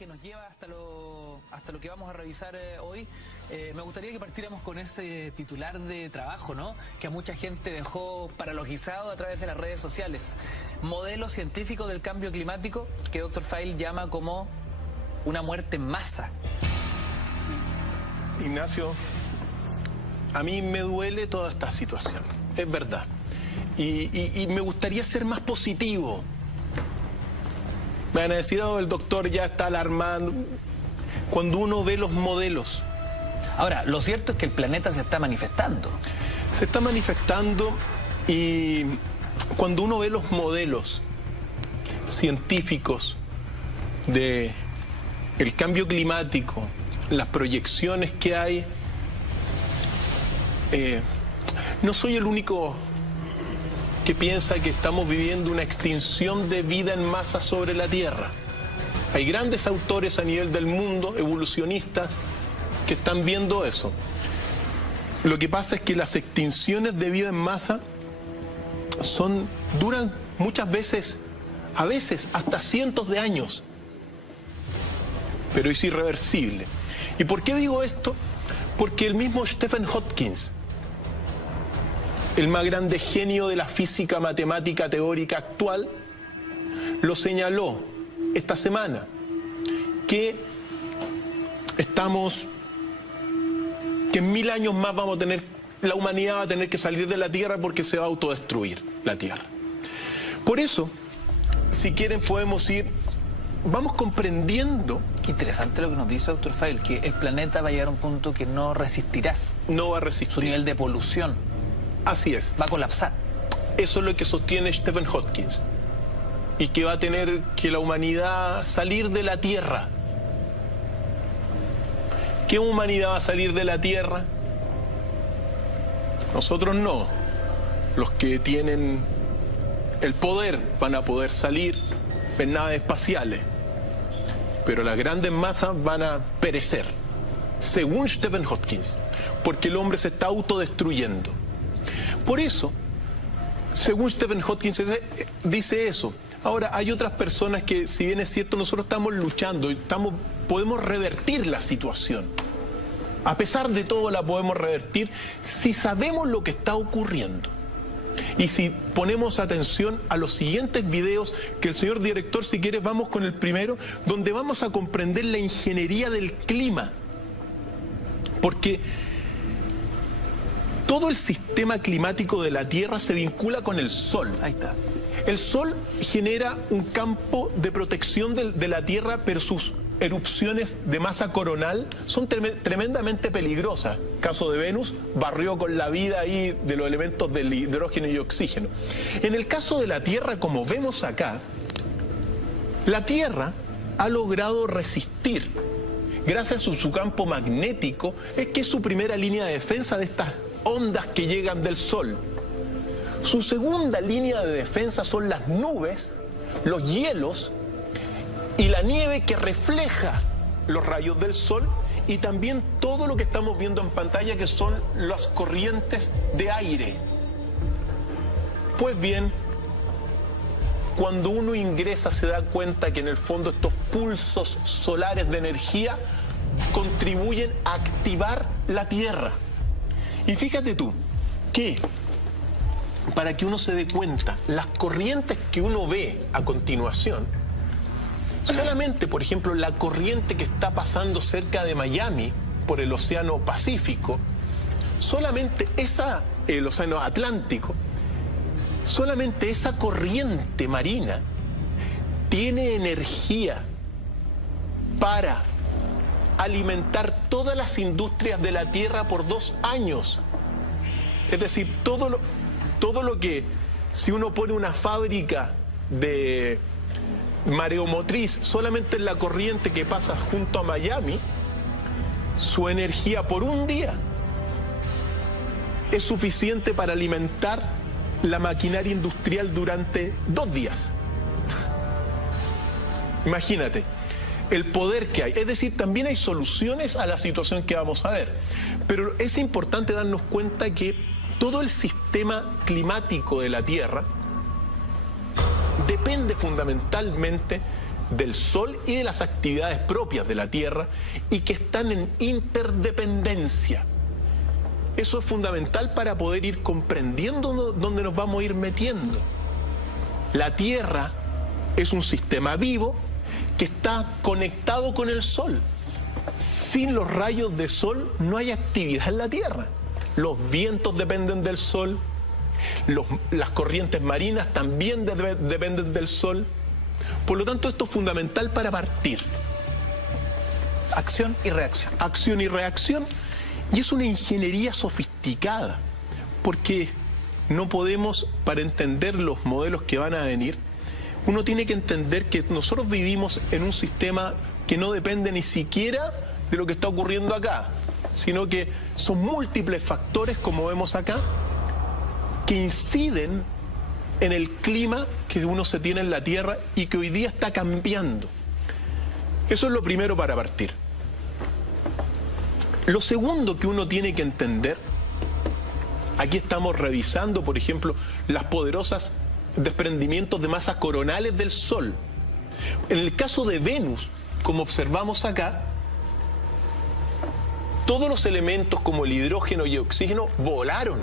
que nos lleva hasta lo que vamos a revisar hoy. Me gustaría que partiéramos con ese titular de trabajo, ¿no? Que a mucha gente dejó paralizado a través de las redes sociales. Modelo científico del cambio climático que Dr. File llama como una muerte en masa. Ignacio, a mí me duele toda esta situación, es verdad. Y me gustaría ser más positivo. Me van a decir, oh, el doctor ya está alarmando. Cuando uno ve los modelos. Ahora, lo cierto es que el planeta se está manifestando. Se está manifestando y cuando uno ve los modelos científicos de el cambio climático, las proyecciones que hay, no soy el único que piensa que estamos viviendo una extinción de vida en masa sobre la Tierra. Hay grandes autores a nivel del mundo, evolucionistas, que están viendo eso. Lo que pasa es que las extinciones de vida en masa duran muchas veces, a veces hasta cientos de años, pero es irreversible. ¿Y por qué digo esto? Porque el mismo Stephen Hawking, el más grande genio de la física matemática teórica actual, lo señaló esta semana, que en 1000 años más la humanidad va a tener que salir de la Tierra porque se va a autodestruir la Tierra. Por eso, si quieren vamos comprendiendo. Qué interesante lo que nos dice Dr. File, que el planeta va a llegar a un punto que no resistirá. No va a resistir. Su nivel de polución. Así es. Va a colapsar. Eso es lo que sostiene Stephen Hawking. Y que va a tener que la humanidad salir de la Tierra. ¿Qué humanidad va a salir de la Tierra? Nosotros no. Los que tienen el poder van a poder salir en naves espaciales. Pero las grandes masas van a perecer, según Stephen Hawking, porque el hombre se está autodestruyendo. Por eso, según Stephen Hawking dice eso. Ahora, hay otras personas que, si bien es cierto, nosotros estamos luchando, podemos revertir la situación. A pesar de todo la podemos revertir si sabemos lo que está ocurriendo. Y si ponemos atención a los siguientes videos, que el señor director, si quieres, vamos con el primero, donde vamos a comprender la ingeniería del clima. Porque todo el sistema climático de la Tierra se vincula con el Sol. Ahí está. El Sol genera un campo de protección de la Tierra, pero sus erupciones de masa coronal son tremendamente peligrosas. Caso de Venus, barrió con la vida ahí de los elementos del hidrógeno y oxígeno. En el caso de la Tierra, como vemos acá, la Tierra ha logrado resistir, gracias a su campo magnético, es que es su primera línea de defensa de estas ondas que llegan del Sol. Su segunda línea de defensa son las nubes, los hielos y la nieve que refleja los rayos del Sol, y también todo lo que estamos viendo en pantalla, que son las corrientes de aire. Pues bien, cuando uno ingresa se da cuenta que en el fondo estos pulsos solares de energía contribuyen a activar la Tierra. Y fíjate tú que, para que uno se dé cuenta, las corrientes que uno ve a continuación, solamente, por ejemplo, la corriente que está pasando cerca de Miami por el Océano Pacífico, solamente el Océano Atlántico, solamente esa corriente marina tiene energía para alimentar todas las industrias de la Tierra por 2 años. Es decir, todo lo que, si uno pone una fábrica de mareomotriz solamente en la corriente que pasa junto a Miami, su energía por un día es suficiente para alimentar la maquinaria industrial durante 2 días. Imagínate el poder que hay. Es decir, también hay soluciones a la situación que vamos a ver. Pero es importante darnos cuenta que todo el sistema climático de la Tierra depende fundamentalmente del Sol y de las actividades propias de la Tierra y que están en interdependencia. Eso es fundamental para poder ir comprendiendo dónde nos vamos a ir metiendo. La Tierra es un sistema vivo que está conectado con el Sol. Sin los rayos de Sol no hay actividad en la Tierra. Los vientos dependen del Sol, las corrientes marinas también dependen del Sol. Por lo tanto, esto es fundamental para partir. Acción y reacción. Acción y reacción. Y es una ingeniería sofisticada, porque no podemos, para entender los modelos que van a venir, uno tiene que entender que nosotros vivimos en un sistema que no depende ni siquiera de lo que está ocurriendo acá, sino que son múltiples factores, como vemos acá, que inciden en el clima que uno se tiene en la Tierra y que hoy día está cambiando. Eso es lo primero para partir. Lo segundo que uno tiene que entender, aquí estamos revisando, por ejemplo, las poderosas desprendimientos de masas coronales del Sol. En el caso de Venus, como observamos acá, todos los elementos como el hidrógeno y el oxígeno volaron,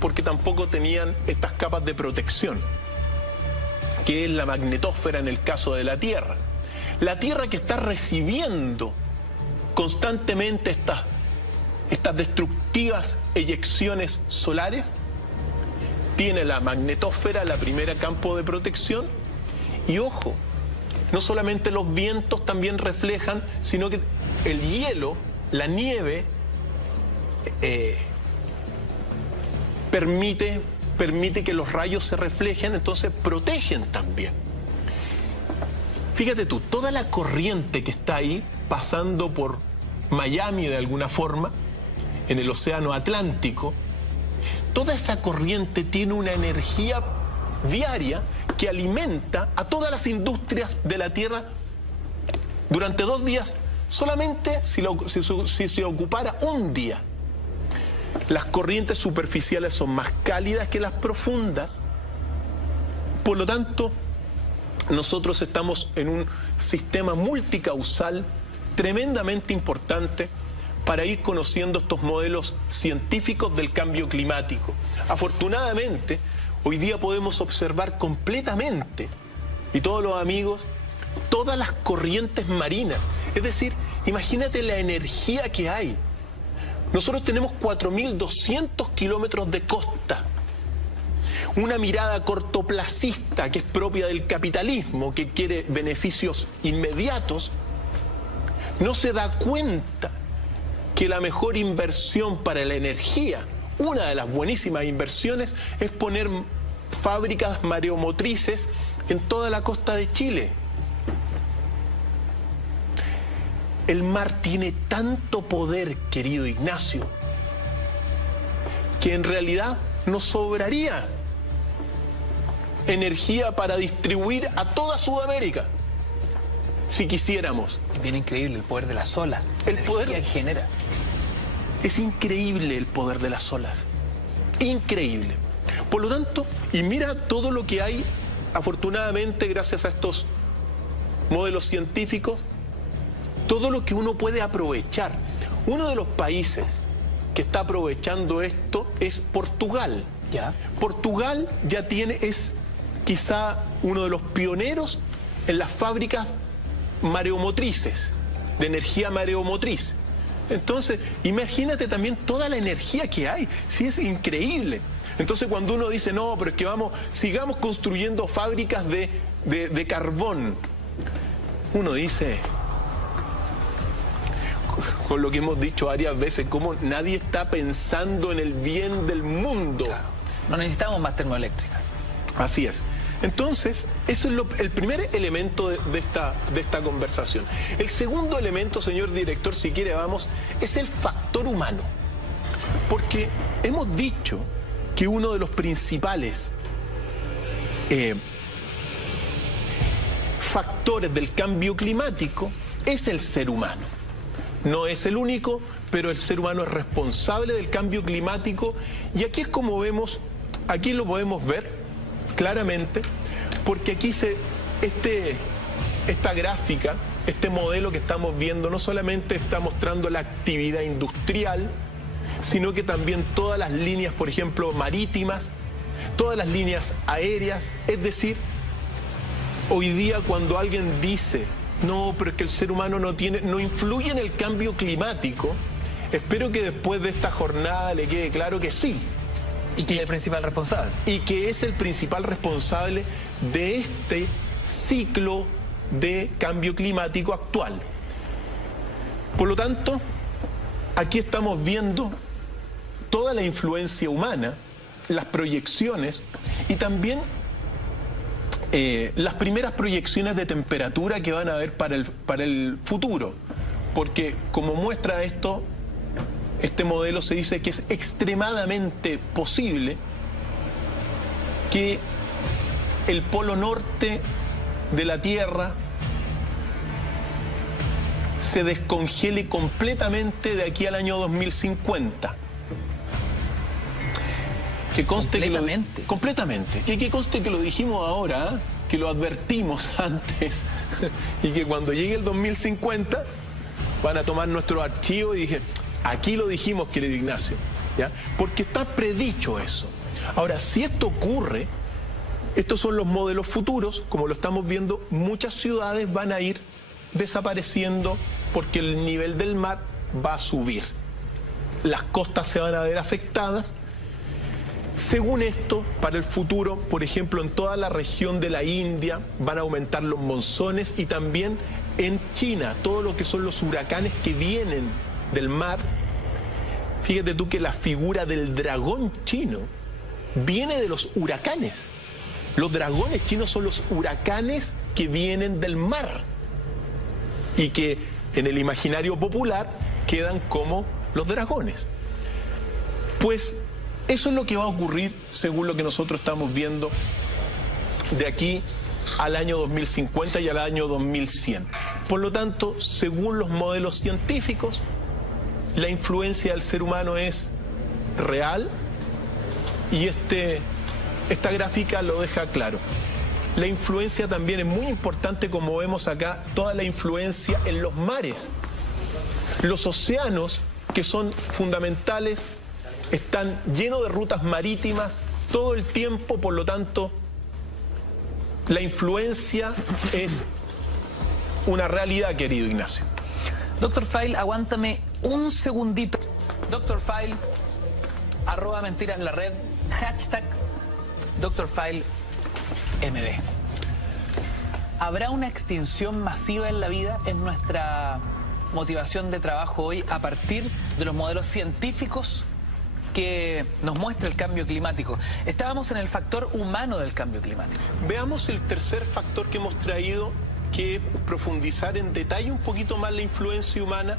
porque tampoco tenían estas capas de protección, que es la magnetosfera en el caso de la Tierra. La Tierra, que está recibiendo constantemente estas destructivas eyecciones solares, tiene la magnetosfera, la primera campo de protección, y ojo, no solamente los vientos también reflejan, sino que el hielo, la nieve, permite que los rayos se reflejen, entonces protegen también. Fíjate tú, toda la corriente que está ahí pasando por Miami de alguna forma, en el océano Atlántico, toda esa corriente tiene una energía diaria que alimenta a todas las industrias de la Tierra durante 2 días, solamente si se ocupara un día. Las corrientes superficiales son más cálidas que las profundas. Por lo tanto, nosotros estamos en un sistema multicausal tremendamente importante para ir conociendo estos modelos científicos del cambio climático. Afortunadamente, hoy día podemos observar completamente, y todos los amigos, todas las corrientes marinas. Es decir, imagínate la energía que hay. Nosotros tenemos 4.200 kilómetros de costa. Una mirada cortoplacista que es propia del capitalismo, que quiere beneficios inmediatos, no se da cuenta que la mejor inversión para la energía, una de las buenísimas inversiones, es poner fábricas mareomotrices en toda la costa de Chile. El mar tiene tanto poder, querido Ignacio, que en realidad nos sobraría energía para distribuir a toda Sudamérica, si quisiéramos. Bien increíble el poder de las olas. El poder que genera. Es increíble el poder de las olas. Increíble. Por lo tanto, y mira todo lo que hay, afortunadamente, gracias a estos modelos científicos, todo lo que uno puede aprovechar. Uno de los países que está aprovechando esto es Portugal. ¿Ya? Portugal ya es quizá uno de los pioneros en las fábricas mareomotrices, de energía mareomotriz. Entonces, imagínate también toda la energía que hay. Sí, es increíble. Entonces, cuando uno dice, no, pero es que sigamos construyendo fábricas de carbón, uno dice, con lo que hemos dicho varias veces, cómo nadie está pensando en el bien del mundo. Claro. No necesitamos más termoeléctricas. Así es. Entonces, eso es el primer elemento de esta conversación. El segundo elemento, señor director, si quiere vamos, es el factor humano. Porque hemos dicho que uno de los principales factores del cambio climático es el ser humano. No es el único, pero el ser humano es responsable del cambio climático, y aquí es como vemos, aquí lo podemos ver claramente, porque aquí esta gráfica, este modelo que estamos viendo, no solamente está mostrando la actividad industrial, sino que también todas las líneas, por ejemplo, marítimas, todas las líneas aéreas. Es decir, hoy día cuando alguien dice, no, pero es que el ser humano no influye en el cambio climático, espero que después de esta jornada le quede claro que sí. Y que es el principal responsable. Y que es el principal responsable de este ciclo de cambio climático actual. Por lo tanto, aquí estamos viendo toda la influencia humana, las proyecciones y también las primeras proyecciones de temperatura que van a haber para el futuro. Porque como muestra esto, este modelo se dice que es extremadamente posible que el polo norte de la Tierra se descongele completamente de aquí al año 2050. Que conste completamente. Completamente. Y que conste que lo dijimos ahora, que lo advertimos antes, y que cuando llegue el 2050 van a tomar nuestro archivo y dije, aquí lo dijimos, querido Ignacio, ¿ya? Porque está predicho eso. Ahora, si esto ocurre, estos son los modelos futuros, como lo estamos viendo, muchas ciudades van a ir desapareciendo porque el nivel del mar va a subir. Las costas se van a ver afectadas. Según esto, para el futuro, por ejemplo, en toda la región de la India van a aumentar los monzones y también en China, todo lo que son los huracanes que vienen del mar. Fíjate tú que la figura del dragón chino viene de los huracanes. Los dragones chinos son los huracanes que vienen del mar y que en el imaginario popular quedan como los dragones. Pues eso es lo que va a ocurrir según lo que nosotros estamos viendo de aquí al año 2050 y al año 2100. Por lo tanto, según los modelos científicos, la influencia del ser humano es real y esta gráfica lo deja claro. La influencia también es muy importante, como vemos acá, toda la influencia en los mares. Los océanos, que son fundamentales, están llenos de rutas marítimas todo el tiempo, por lo tanto, la influencia es una realidad, querido Ignacio. Doctor File, aguántame un segundito. Doctor File, @mentiras la red, hashtag Doctor File MD. ¿Habrá una extinción masiva en la vida? Es nuestra motivación de trabajo hoy a partir de los modelos científicos que nos muestra el cambio climático. Estábamos en el factor humano del cambio climático. Veamos el tercer factor que hemos traído, que es profundizar en detalle un poquito más la influencia humana,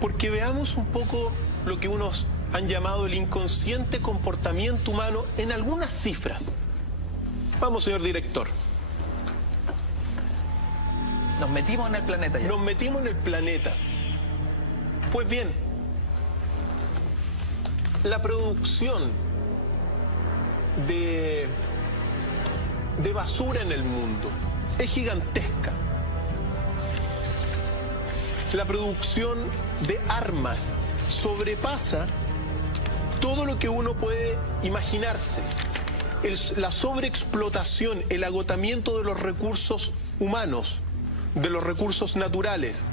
porque veamos un poco lo que unos han llamado el inconsciente comportamiento humano en algunas cifras. Vamos, señor director. Nos metimos en el planeta ya. Nos metimos en el planeta. Pues bien, la producción de basura en el mundo es gigantesca. La producción de armas sobrepasa todo lo que uno puede imaginarse. La sobreexplotación, el agotamiento de los recursos humanos, de los recursos naturales.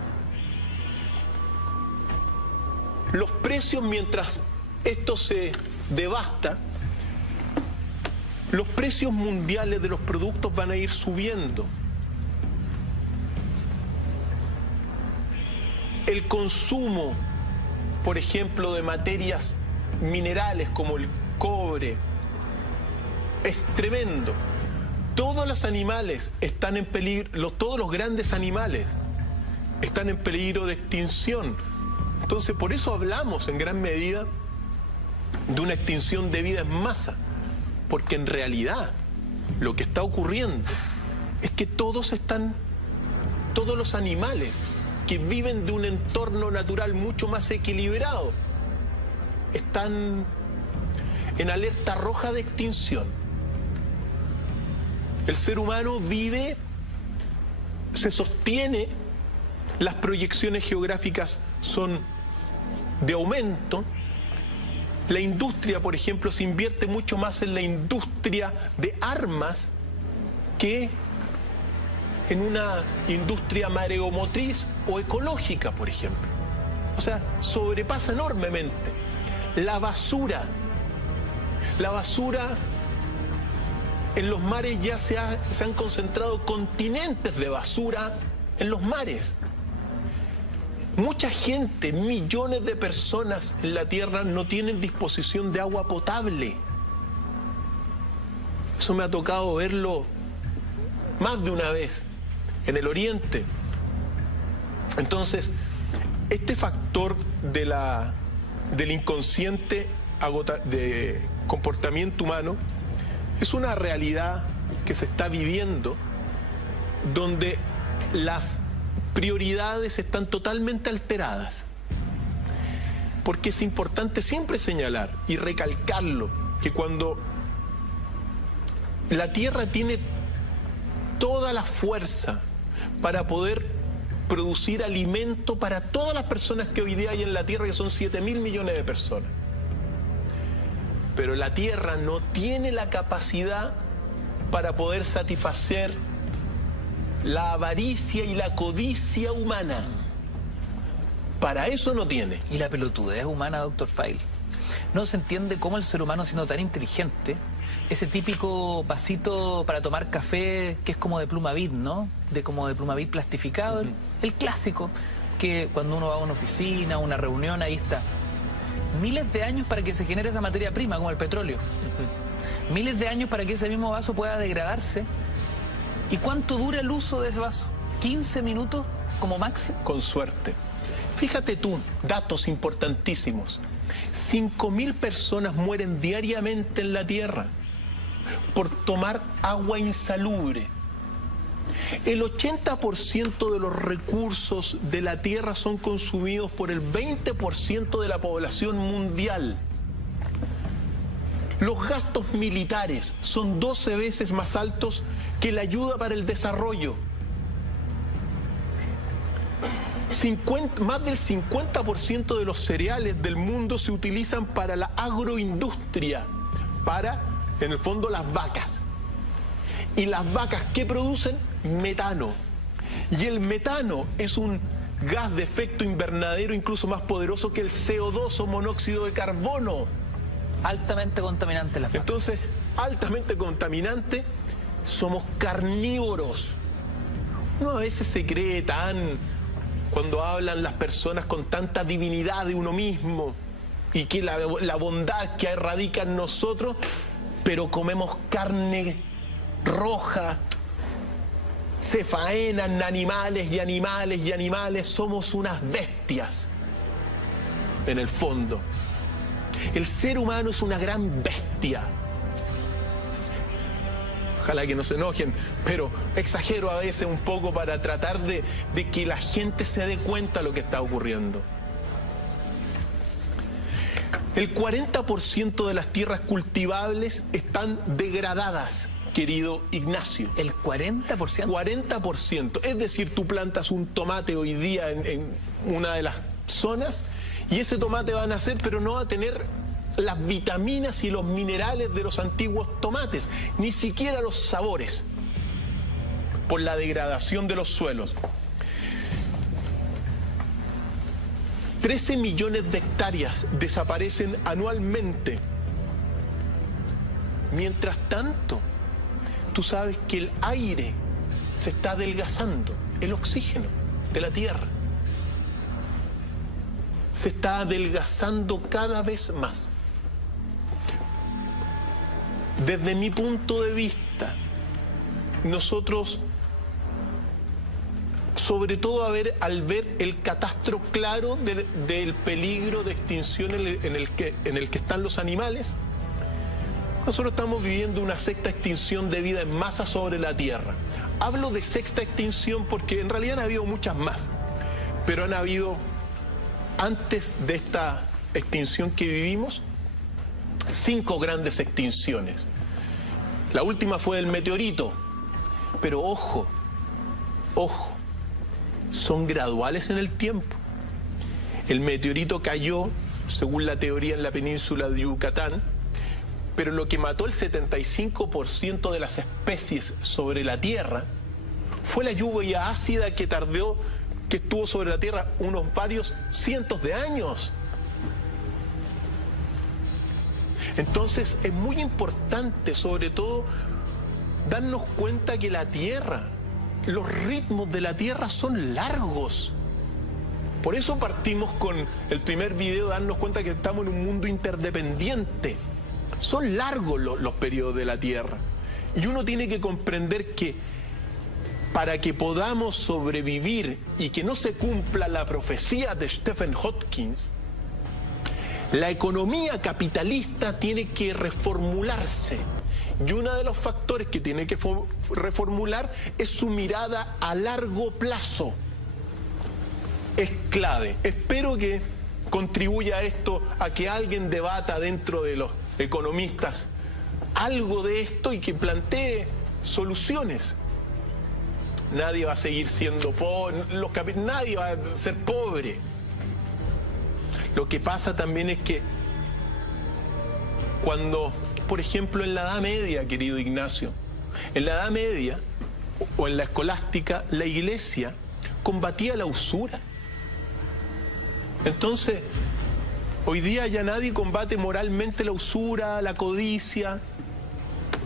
Los precios, mientras esto se devasta, los precios mundiales de los productos van a ir subiendo. El consumo, por ejemplo, de materias minerales como el cobre es tremendo. Todos los animales están en peligro, todos los grandes animales están en peligro de extinción. Entonces, por eso hablamos en gran medida de una extinción de vida en masa, porque en realidad lo que está ocurriendo es que todos los animales que viven de un entorno natural mucho más equilibrado están en alerta roja de extinción. El ser humano vive se sostiene, las proyecciones geográficas son de aumento. La industria, por ejemplo, se invierte mucho más en la industria de armas que en una industria mareomotriz o ecológica, por ejemplo. O sea, sobrepasa enormemente. La basura en los mares ya se han concentrado continentes de basura en los mares. Mucha gente, millones de personas en la Tierra no tienen disposición de agua potable. Eso me ha tocado verlo más de una vez en el Oriente. Entonces, este factor del inconsciente de comportamiento humano es una realidad que se está viviendo, donde las prioridades están totalmente alteradas. Porque es importante siempre señalar y recalcarlo, que cuando la Tierra tiene toda la fuerza para poder producir alimento para todas las personas que hoy día hay en la Tierra, que son 7.000 millones de personas, pero la Tierra no tiene la capacidad para poder satisfacer la avaricia y la codicia humana. Para eso no tiene. Y la pelotudez humana, doctor Feil. No se entiende cómo el ser humano, siendo tan inteligente, ese típico vasito para tomar café que es como de Plumavit, ¿no? Como de Plumavit plastificado, el clásico, que cuando uno va a una oficina, a una reunión, ahí está. Miles de años para que se genere esa materia prima, como el petróleo. Miles de años para que ese mismo vaso pueda degradarse. ¿Y cuánto dura el uso de ese vaso? ¿15 minutos como máximo? Con suerte. Fíjate tú, datos importantísimos. 5.000 personas mueren diariamente en la Tierra por tomar agua insalubre. El 80% de los recursos de la Tierra son consumidos por el 20% de la población mundial. Los gastos militares son 12 veces más altos que la ayuda para el desarrollo. Más del 50% de los cereales del mundo se utilizan para la agroindustria, para, en el fondo, las vacas. ¿Y las vacas qué producen? Metano. Y el metano es un gas de efecto invernadero incluso más poderoso que el CO2 o monóxido de carbono. Altamente contaminante la vaca. Entonces, altamente contaminante, somos carnívoros. Uno a veces se cree cuando hablan las personas con tanta divinidad de uno mismo y que la bondad que radica en nosotros, pero comemos carne roja, se faenan animales y animales y animales, somos unas bestias en el fondo. El ser humano es una gran bestia. Ojalá que no se enojen, pero exagero a veces un poco para tratar de que la gente se dé cuenta de lo que está ocurriendo. El 40% de las tierras cultivables están degradadas, querido Ignacio. ¿El 40%? 40%. Es decir, tú plantas un tomate hoy día en una de las zonas y ese tomate va a nacer, pero no va a tener las vitaminas y los minerales de los antiguos tomates, ni siquiera los sabores, por la degradación de los suelos. 13 millones de hectáreas desaparecen anualmente. Mientras tanto, tú sabes que el aire se está adelgazando, el oxígeno de la Tierra se está adelgazando cada vez más. Desde mi punto de vista, nosotros, sobre todo al ver el catastro claro del peligro de extinción en el que están los animales, nosotros estamos viviendo una sexta extinción de vida en masa sobre la Tierra. Hablo de sexta extinción porque en realidad han habido muchas más, pero han habido, antes de esta extinción que vivimos, 5 grandes extinciones. La última fue del meteorito, pero ojo, ojo, son graduales en el tiempo. El meteorito cayó, según la teoría, en la península de Yucatán, pero lo que mató el 75% de las especies sobre la Tierra fue la lluvia ácida que estuvo sobre la Tierra unos varios cientos de años. Entonces es muy importante, sobre todo, darnos cuenta que la Tierra, los ritmos de la Tierra son largos. Por eso partimos con el primer video, darnos cuenta que estamos en un mundo interdependiente. Son largos los periodos de la Tierra. Y uno tiene que comprender que para que podamos sobrevivir y que no se cumpla la profecía de Stephen Hawking, la economía capitalista tiene que reformularse. Y uno de los factores que tiene que reformular es su mirada a largo plazo. Es clave. Espero que contribuya esto a que alguien debata dentro de los economistas algo de esto y que plantee soluciones. Nadie va a seguir siendo pobre, nadie va a ser pobre. Lo que pasa también es que cuando, por ejemplo, en la Edad Media, querido Ignacio, en la Edad Media o en la escolástica, la Iglesia combatía la usura. Entonces, hoy día ya nadie combate moralmente la usura, la codicia.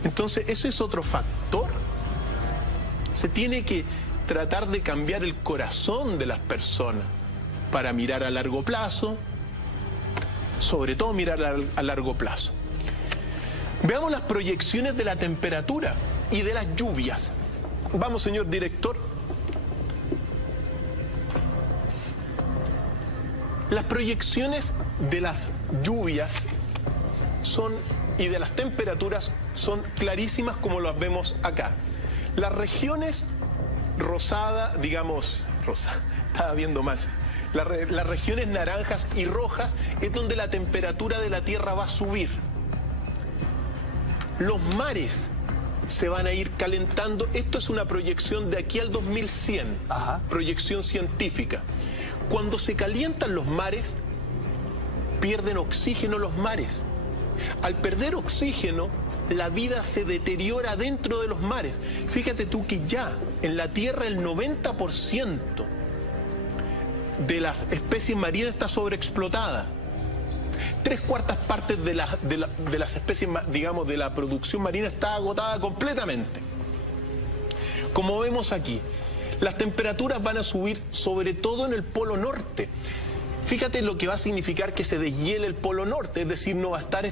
Entonces, eso es otro factor. Se tiene que tratar de cambiar el corazón de las personas para mirar a largo plazo, sobre todo mirar a largo plazo. Veamos las proyecciones de la temperatura y de las lluvias. Vamos, señor director. Las proyecciones de las lluvias y de las temperaturas son clarísimas, como las vemos acá. Las regiones rosada, estaba viendo mal. Las regiones naranjas y rojas es donde la temperatura de la Tierra va a subir. Los mares se van a ir calentando. Esto es una proyección de aquí al 2100, proyección científica. Cuando se calientan los mares, pierden oxígeno los mares. Al perder oxígeno, la vida se deteriora dentro de los mares. Fíjate tú que ya en la Tierra el 90% de las especies marinas está sobreexplotada. 3/4 partes de las especies, digamos, de la producción marina está agotada completamente. Como vemos aquí, las temperaturas van a subir sobre todo en el Polo Norte. Fíjate lo que va a significar que se deshiele el Polo Norte, es decir, no va a estar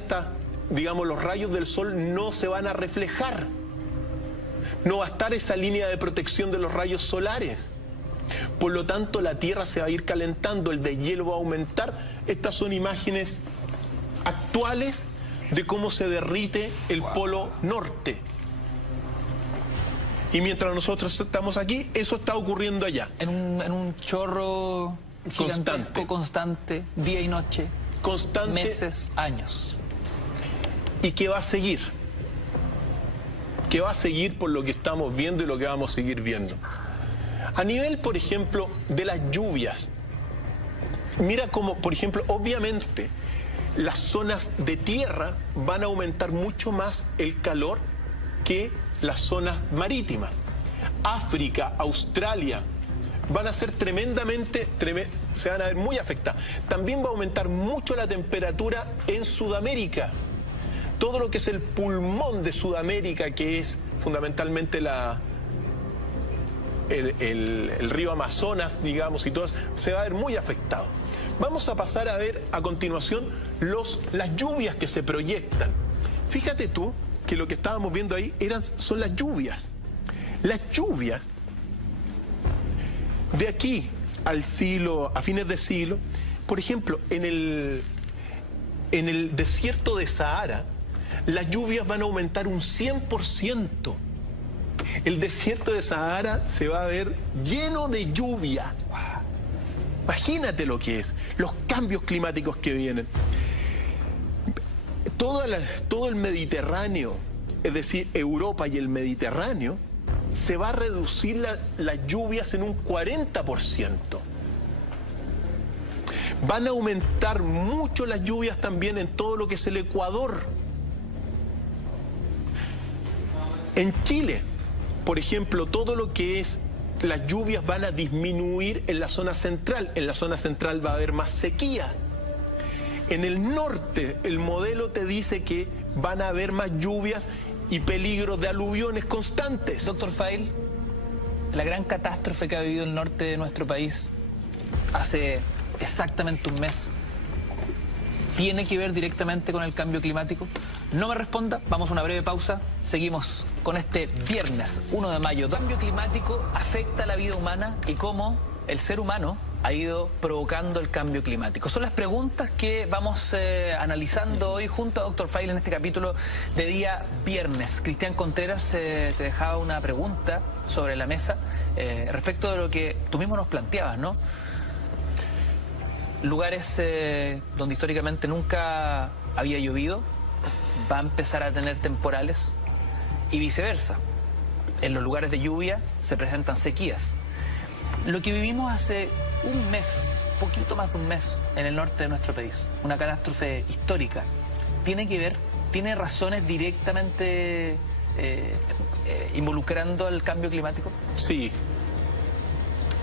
los rayos del sol no se van a reflejar. No va a estar esa línea de protección de los rayos solares. Por lo tanto, la Tierra se va a ir calentando, el deshielo va a aumentar. Estas son imágenes actuales de cómo se derrite el Polo Norte. Y mientras nosotros estamos aquí, eso está ocurriendo allá. En un chorro constante, día y noche. Constante. Meses, años. ¿Y qué va a seguir? ¿Qué va a seguir por lo que estamos viendo y lo que vamos a seguir viendo? A nivel, por ejemplo, de las lluvias. Mira cómo, por ejemplo, obviamente, las zonas de tierra van a aumentar mucho más el calor que las zonas marítimas. África, Australia, van a ser se van a ver muy afectadas. También va a aumentar mucho la temperatura en Sudamérica. Todo lo que es el pulmón de Sudamérica, que es fundamentalmente el río Amazonas, digamos, y todo eso, se va a ver muy afectado. Vamos a pasar a ver a continuación las lluvias que se proyectan. Fíjate tú que lo que estábamos viendo ahí son las lluvias. Las lluvias de aquí al siglo, a fines de siglo, por ejemplo, en el desierto de Sahara, las lluvias van a aumentar un 100%. El desierto de Sahara se va a ver lleno de lluvia. Imagínate lo que es, los cambios climáticos que vienen. Todo el Mediterráneo, es decir, Europa y el Mediterráneo, se va a reducir las lluvias en un 40%. Van a aumentar mucho las lluvias también en todo lo que es el Ecuador. En Chile, por ejemplo, todo lo que es las lluvias van a disminuir en la zona central. En la zona central va a haber más sequía. En el norte, el modelo te dice que van a haber más lluvias y peligros de aluviones constantes. Doctor File, la gran catástrofe que ha vivido el norte de nuestro país hace exactamente un mes, ¿tiene que ver directamente con el cambio climático? No me responda, vamos a una breve pausa, seguimos con este viernes 1 de mayo. ¿El cambio climático afecta a la vida humana y cómo el ser humano ha ido provocando el cambio climático? Son las preguntas que vamos analizando hoy junto a Dr. File en este capítulo de día viernes. Cristian Contreras te dejaba una pregunta sobre la mesa respecto de lo que tú mismo nos planteabas, ¿no? Lugares donde históricamente nunca había llovido, va a empezar a tener temporales y viceversa. En los lugares de lluvia se presentan sequías. Lo que vivimos hace un mes, poquito más de un mes, en el norte de nuestro país, una catástrofe histórica, ¿tiene que ver, tiene razones directamente involucrando al cambio climático? Sí.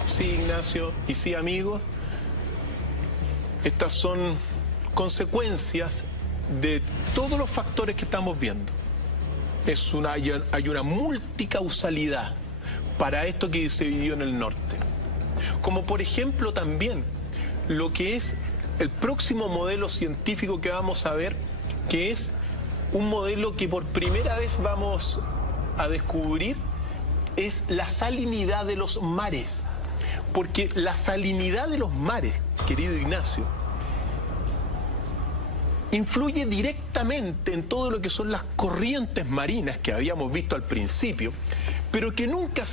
Sí, Ignacio, y sí, amigos. Estas son consecuencias de todos los factores que estamos viendo. Hay una multicausalidad para esto que se vivió en el norte. Como por ejemplo también lo que es el próximo modelo científico que vamos a ver, que es un modelo que por primera vez vamos a descubrir, es la salinidad de los mares. Porque la salinidad de los mares, querido Ignacio, influye directamente en todo lo que son las corrientes marinas que habíamos visto al principio, pero que nunca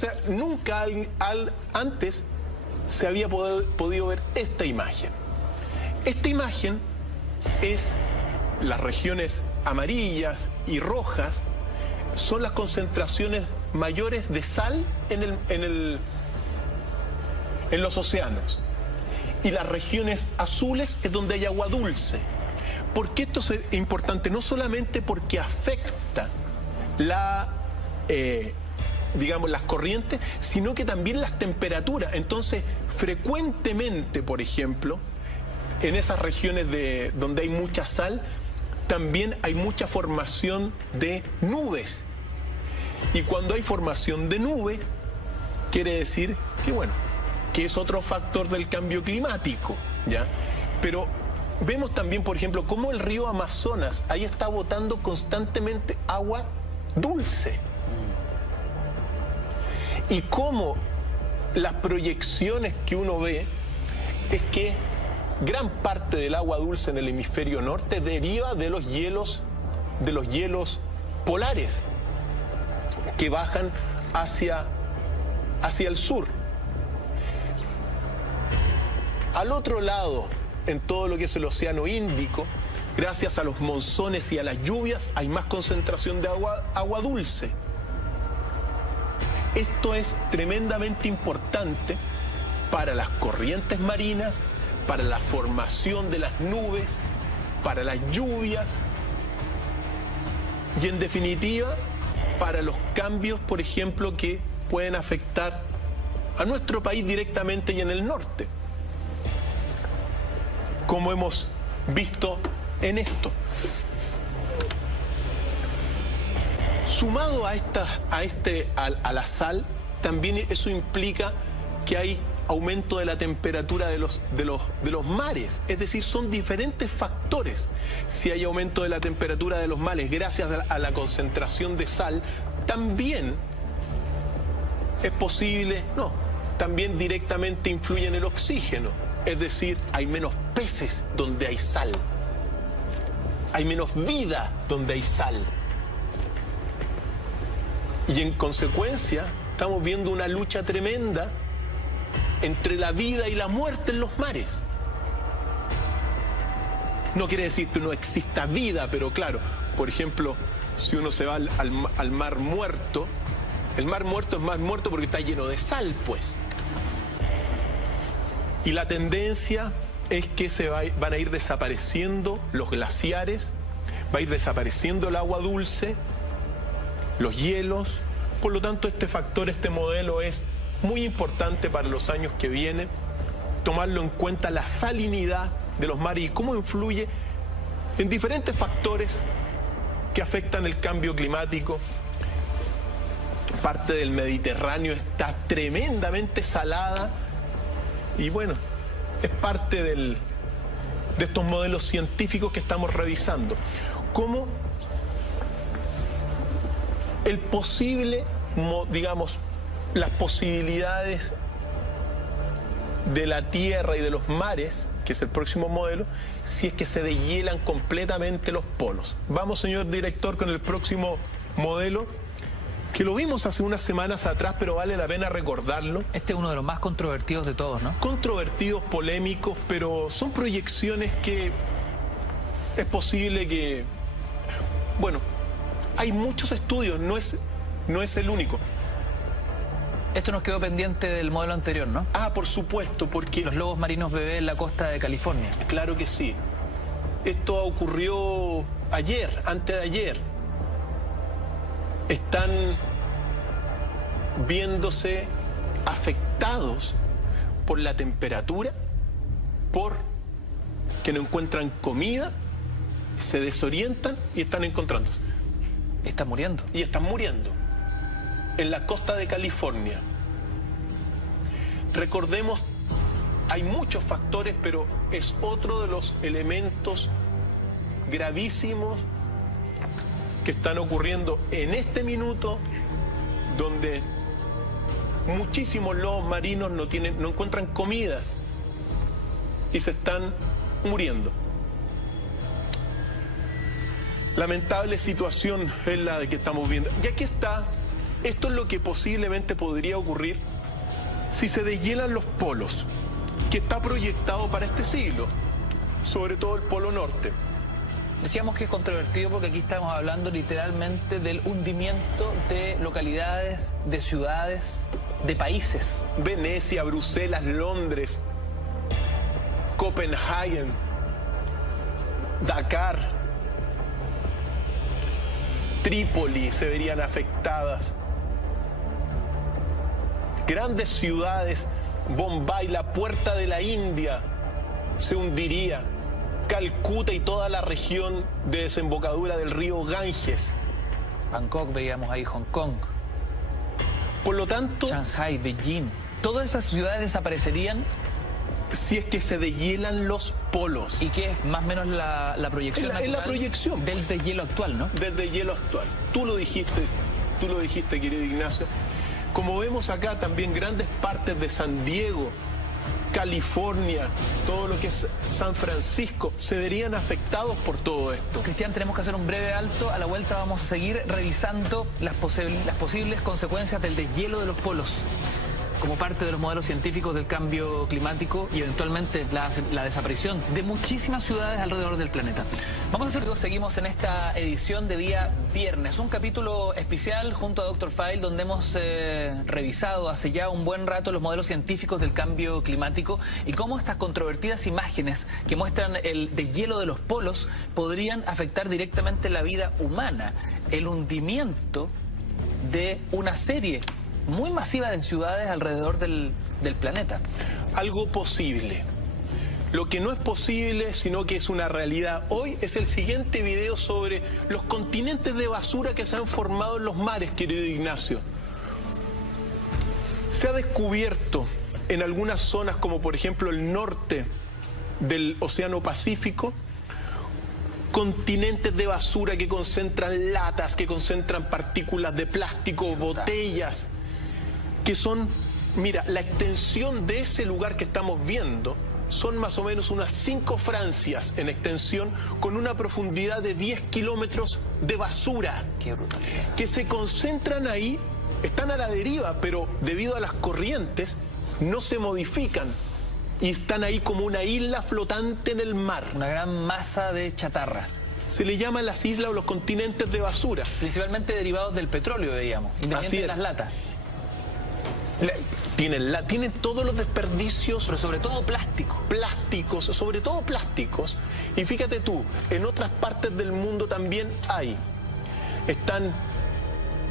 antes se había podido ver esta imagen. Esta imagen es las regiones amarillas y rojas, son las concentraciones mayores de sal en los océanos. Y las regiones azules es donde hay agua dulce. ¿Por qué esto es importante? No solamente porque afecta digamos, las corrientes, sino que también las temperaturas. Entonces, frecuentemente, por ejemplo, en esas regiones donde hay mucha sal, también hay mucha formación de nubes. Y cuando hay formación de nubes, quiere decir que, bueno, que es otro factor del cambio climático, ¿ya? Pero vemos también, por ejemplo, cómo el río Amazonas ahí está botando constantemente agua dulce. Y cómo las proyecciones que uno ve es que gran parte del agua dulce en el hemisferio norte deriva de los hielos polares que bajan hacia el sur. Al otro lado, en todo lo que es el Océano Índico, gracias a los monzones y a las lluvias, hay más concentración de agua dulce. Esto es tremendamente importante para las corrientes marinas, para la formación de las nubes, para las lluvias y, en definitiva, para los cambios, por ejemplo, que pueden afectar a nuestro país directamente y en el norte, como hemos visto en esto. Sumado a la sal, también eso implica que hay aumento de la temperatura de los mares. Es decir, son diferentes factores. Si hay aumento de la temperatura de los mares gracias a la concentración de sal, también es posible, también directamente influye en el oxígeno. Es decir, hay menos peces donde hay sal. Hay menos vida donde hay sal. Y en consecuencia, estamos viendo una lucha tremenda entre la vida y la muerte en los mares. No quiere decir que no exista vida, pero claro, por ejemplo, si uno se va al mar muerto, El Mar Muerto es Mar Muerto porque está lleno de sal, pues. Y la tendencia es que van a ir desapareciendo los glaciares, va a ir desapareciendo el agua dulce, los hielos. Por lo tanto, este factor, este modelo es muy importante para los años que vienen, tomarlo en cuenta, la salinidad de los mares y cómo influye en diferentes factores que afectan el cambio climático. Parte del Mediterráneo está tremendamente salada y bueno, es parte de estos modelos científicos que estamos revisando. Cómo el posible, digamos, las posibilidades de la tierra y de los mares, que es el próximo modelo, si es que se deshielan completamente los polos. Vamos, señor director, con el próximo modelo, que lo vimos hace unas semanas atrás, pero vale la pena recordarlo. Este es uno de los más controvertidos de todos, ¿no? Controvertidos, polémicos, pero son proyecciones que es posible que... Bueno, hay muchos estudios, no es el único. Esto nos quedó pendiente del modelo anterior, ¿no? Ah, por supuesto, porque... Los lobos marinos bebé en la costa de California. Claro que sí. Esto ocurrió ayer, antes de ayer. Están viéndose afectados por la temperatura, por que no encuentran comida, se desorientan y están encontrándose. Están muriendo. Y están muriendo. En la costa de California. Recordemos, hay muchos factores, pero es otro de los elementos gravísimos que están ocurriendo en este minuto, donde muchísimos lobos marinos no encuentran comida y se están muriendo. Lamentable situación es la que estamos viendo. Y aquí está. Esto es lo que posiblemente podría ocurrir si se deshielan los polos, que está proyectado para este siglo, sobre todo el polo norte. Decíamos que es controvertido porque aquí estamos hablando literalmente del hundimiento de localidades, de ciudades, de países. Venecia, Bruselas, Londres, Copenhague, Dakar, Trípoli se verían afectadas. Grandes ciudades, Bombay, la puerta de la India, se hundiría. Calcuta y toda la región de desembocadura del río Ganges. Bangkok, veíamos ahí Hong Kong. Por lo tanto... Shanghai, Beijing. Todas esas ciudades desaparecerían si es que se deshielan los polos. ¿Y qué es más o menos la proyección natural? Es la proyección. Del deshielo actual, ¿no? Del deshielo actual. Tú lo dijiste, querido Ignacio. Como vemos acá también grandes partes de San Diego, California, todo lo que es San Francisco, se verían afectados por todo esto. Cristian, tenemos que hacer un breve alto. A la vuelta vamos a seguir revisando las posibles consecuencias del deshielo de los polos como parte de los modelos científicos del cambio climático y eventualmente la desaparición de muchísimas ciudades alrededor del planeta. Vamos a hacer, seguimos en esta edición de día viernes, un capítulo especial junto a Dr. File, donde hemos revisado hace ya un buen rato los modelos científicos del cambio climático y cómo estas controvertidas imágenes que muestran el deshielo de los polos podrían afectar directamente la vida humana, el hundimiento de una serie muy masiva de ciudades alrededor del planeta. Algo posible. Lo que no es posible, sino que es una realidad hoy, es el siguiente video sobre los continentes de basura que se han formado en los mares, querido Ignacio. Se ha descubierto en algunas zonas, como por ejemplo el norte del Océano Pacífico, continentes de basura que concentran latas, que concentran partículas de plástico, botellas, que son, mira, la extensión de ese lugar que estamos viendo son más o menos unas 5 Francias en extensión, con una profundidad de 10 kilómetros de basura. Qué brutalidad. Que se concentran ahí, están a la deriva, pero debido a las corrientes no se modifican y están ahí como una isla flotante en el mar. Una gran masa de chatarra. se le llama las islas o los continentes de basura. Principalmente derivados del petróleo, veíamos, independiente de las latas. Tienen todos los desperdicios. Pero sobre todo plástico. Plásticos, sobre todo plásticos. Y fíjate tú, en otras partes del mundo también hay. Están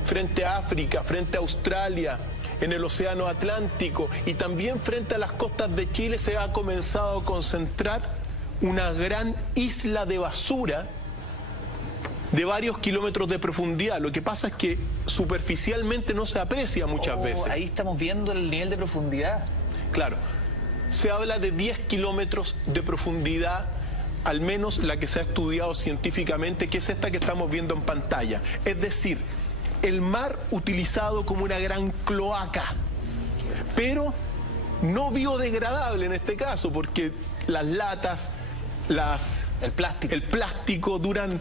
frente a África, frente a Australia, en el Océano Atlántico y también frente a las costas de Chile se ha comenzado a concentrar una gran isla de basura de varios kilómetros de profundidad. Lo que pasa es que superficialmente no se aprecia muchas veces. Ahí estamos viendo el nivel de profundidad. Claro, se habla de 10 kilómetros de profundidad, al menos la que se ha estudiado científicamente, que es esta que estamos viendo en pantalla. Es decir, el mar utilizado como una gran cloaca, pero no biodegradable en este caso, porque las latas, el plástico duran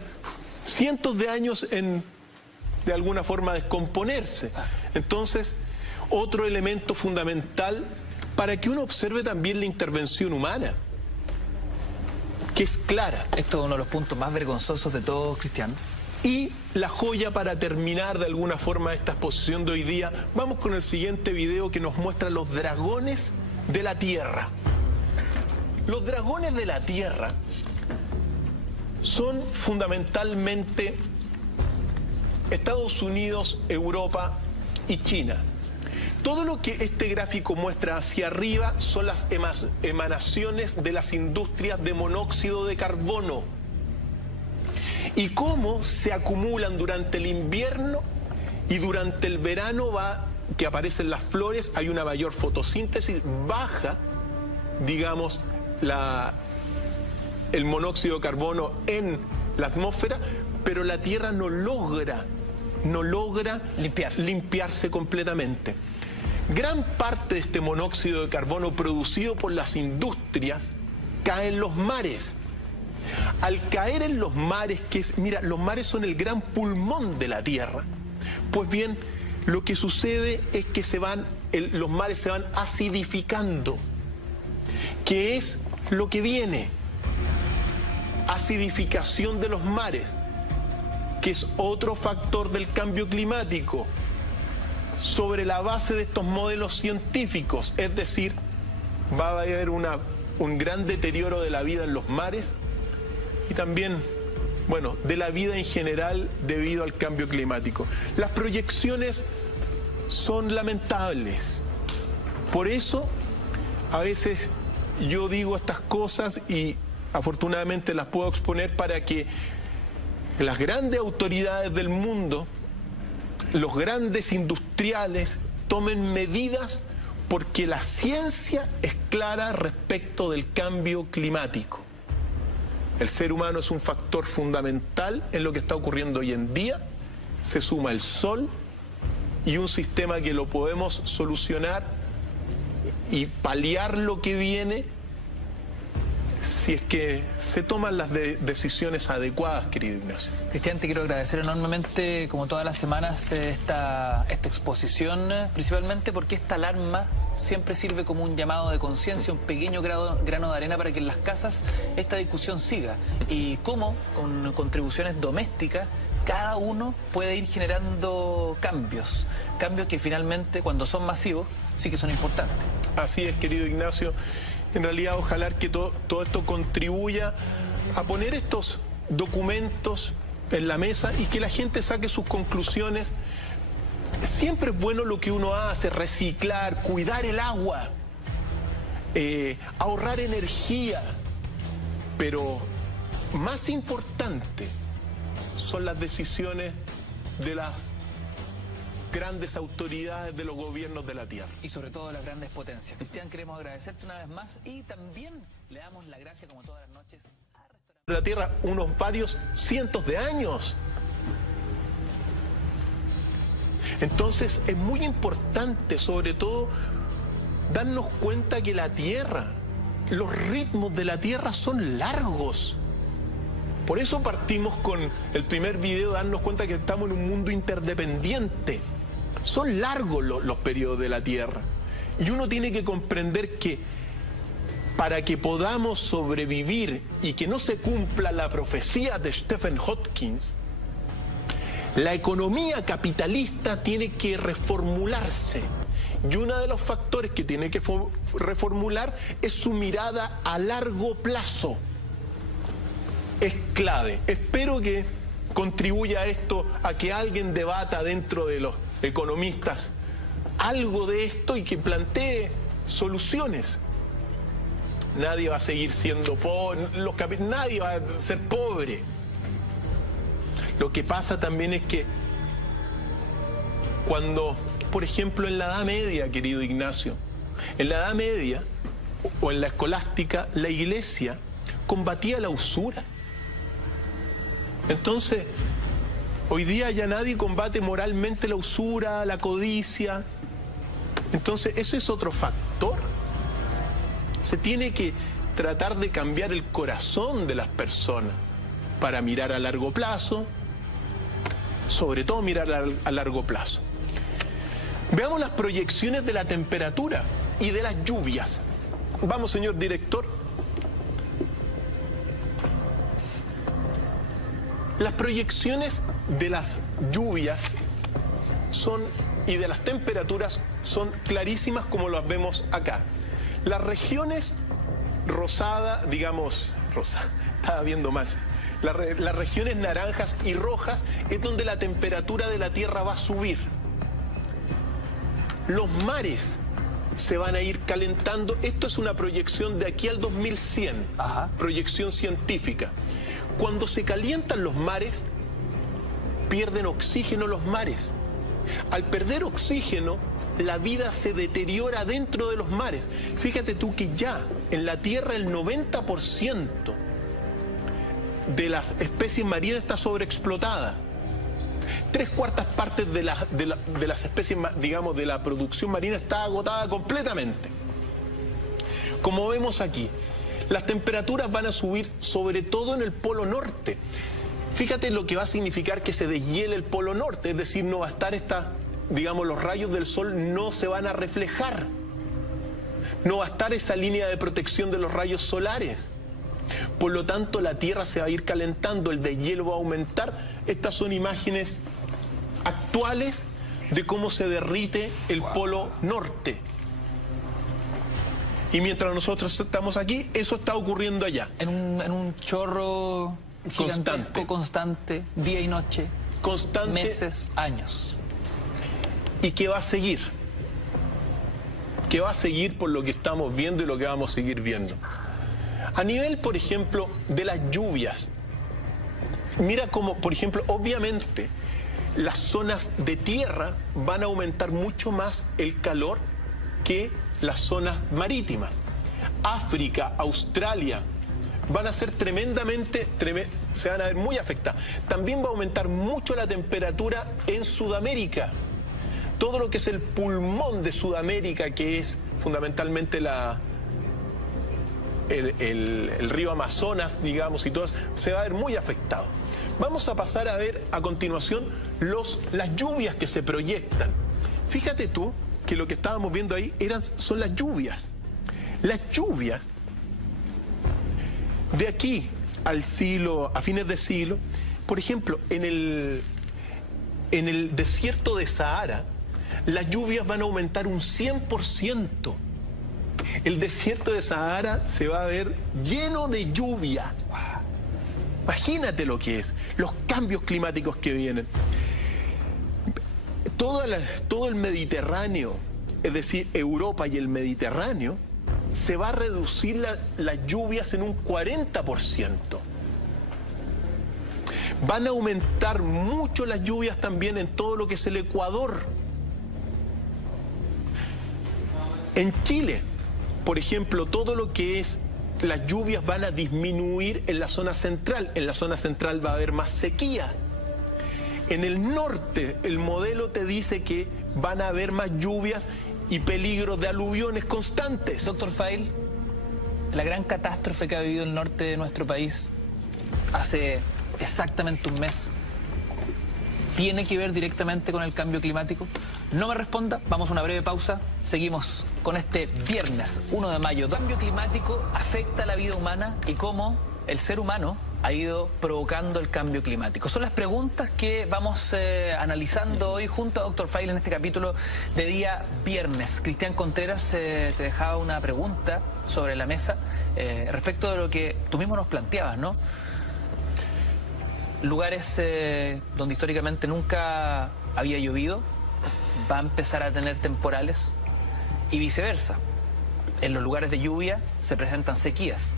cientos de años en, de alguna forma, descomponerse. Entonces, otro elemento fundamental para que uno observe también la intervención humana, que es clara. Esto es uno de los puntos más vergonzosos de todos, Cristian. Y la joya para terminar de alguna forma esta exposición de hoy día, vamos con el siguiente video que nos muestra los dragones de la Tierra. Los dragones de la Tierra son fundamentalmente Estados Unidos, Europa y China. Todo lo que este gráfico muestra hacia arriba son las emanaciones de las industrias de monóxido de carbono y cómo se acumulan durante el invierno y durante el verano que aparecen las flores, hay una mayor fotosíntesis, baja, digamos, el monóxido de carbono en la atmósfera, pero la Tierra no logra limpiarse completamente. Gran parte de este monóxido de carbono producido por las industrias cae en los mares. Al caer en los mares, mira, los mares son el gran pulmón de la Tierra. Pues bien, lo que sucede es que los mares se van acidificando. ¿Qué es lo que viene? Acidificación de los mares, que es otro factor del cambio climático, sobre la base de estos modelos científicos. Es decir, va a haber un gran deterioro de la vida en los mares y también, bueno, de la vida en general debido al cambio climático. Las proyecciones son lamentables. Por eso, a veces yo digo estas cosas y afortunadamente las puedo exponer para que las grandes autoridades del mundo, los grandes industriales, tomen medidas porque la ciencia es clara respecto del cambio climático. El ser humano es un factor fundamental en lo que está ocurriendo hoy en día. Se suma el sol y un sistema que lo podemos solucionar y paliar lo que viene si es que se toman las decisiones adecuadas, querido Ignacio. Cristian, te quiero agradecer enormemente, como todas las semanas, esta exposición, principalmente porque esta alarma siempre sirve como un llamado de conciencia, un pequeño grano de arena para que en las casas esta discusión siga. Y cómo, con contribuciones domésticas, cada uno puede ir generando cambios que finalmente, cuando son masivos, sí que son importantes. Así es, querido Ignacio. En realidad, ojalá que todo esto contribuya a poner estos documentos en la mesa y que la gente saque sus conclusiones. Siempre es bueno lo que uno hace, reciclar, cuidar el agua, ahorrar energía, pero más importante son las decisiones de las grandes autoridades de los gobiernos de la Tierra. Y sobre todo de las grandes potencias. Cristian, queremos agradecerte una vez más y también le damos la gracia, como todas las noches, a la Tierra unos varios cientos de años. Entonces es muy importante, sobre todo, darnos cuenta que la Tierra, los ritmos de la Tierra son largos. Por eso partimos con el primer video, darnos cuenta que estamos en un mundo interdependiente. Son largos los periodos de la Tierra. Y uno tiene que comprender que para que podamos sobrevivir y que no se cumpla la profecía de Stephen Hawking, la economía capitalista tiene que reformularse. Y uno de los factores que tiene que reformular es su mirada a largo plazo. Es clave. Espero que contribuya a esto, a que alguien debata dentro de los economistas algo de esto y que plantee soluciones. Nadie va a seguir siendo pobre, nadie va a ser pobre. Lo que pasa también es que cuando, por ejemplo, en la Edad Media, querido Ignacio, en la Edad Media o en la escolástica, la Iglesia combatía la usura. Entonces, hoy día ya nadie combate moralmente la usura, la codicia. Entonces, eso es otro factor. Se tiene que tratar de cambiar el corazón de las personas para mirar a largo plazo, sobre todo mirar a largo plazo. Veamos las proyecciones de la temperatura y de las lluvias. Vamos, señor director. Las proyecciones de las lluvias y de las temperaturas son clarísimas como las vemos acá. Las regiones rosadas, estaba viendo más. Las regiones naranjas y rojas es donde la temperatura de la Tierra va a subir. Los mares se van a ir calentando. Esto es una proyección de aquí al 2100, proyección científica. Cuando se calientan los mares, pierden oxígeno los mares. Al perder oxígeno, la vida se deteriora dentro de los mares. Fíjate tú que ya en la Tierra el 90% de las especies marinas está sobreexplotada. 3/4 partes de las especies, digamos, de la producción marina está agotada completamente. Como vemos aquí, las temperaturas van a subir sobre todo en el Polo Norte. Fíjate lo que va a significar que se deshiele el Polo Norte, es decir, no va a estar los rayos del sol no se van a reflejar. No va a estar esa línea de protección de los rayos solares. Por lo tanto, la Tierra se va a ir calentando, el deshielo va a aumentar. Estas son imágenes actuales de cómo se derrite el Polo Norte. Y mientras nosotros estamos aquí, eso está ocurriendo allá. En un chorro constante, día y noche, constante, meses, años. Y que va a seguir. Que va a seguir por lo que estamos viendo y lo que vamos a seguir viendo. A nivel, por ejemplo, de las lluvias, mira cómo, por ejemplo, obviamente, las zonas de tierra van a aumentar mucho más el calor que las zonas marítimas. África, Australia, van a ser se van a ver muy afectadas. También va a aumentar mucho la temperatura en Sudamérica. Todo lo que es el pulmón de Sudamérica, que es fundamentalmente el río Amazonas, digamos, y todo eso, se va a ver muy afectado. Vamos a pasar a ver a continuación las lluvias que se proyectan. Fíjate tú que lo que estábamos viendo ahí son las lluvias. Las lluvias de aquí a fines de siglo, por ejemplo, en el desierto de Sahara, las lluvias van a aumentar un 100%. El desierto de Sahara se va a ver lleno de lluvia. Imagínate lo que es, los cambios climáticos que vienen. Todo el Mediterráneo, es decir, Europa y el Mediterráneo, se va a reducir las lluvias en un 40%. Van a aumentar mucho las lluvias también en todo lo que es el Ecuador. En Chile, por ejemplo, todo lo que es las lluvias van a disminuir en la zona central. En la zona central va a haber más sequía. En el norte, el modelo te dice que van a haber más lluvias y peligros de aluviones constantes. Doctor Feil, la gran catástrofe que ha vivido el norte de nuestro país hace exactamente un mes, ¿tiene que ver directamente con el cambio climático? No me responda, vamos a una breve pausa, seguimos con este viernes 1 de mayo. ¿El cambio climático afecta a la vida humana y cómo el ser humano ha ido provocando el cambio climático? Son las preguntas que vamos analizando hoy junto a Dr. File en este capítulo de día viernes. Cristian Contreras te dejaba una pregunta sobre la mesa respecto de lo que tú mismo nos planteabas, ¿no? Lugares donde históricamente nunca había llovido, va a empezar a tener temporales y viceversa. En los lugares de lluvia se presentan sequías.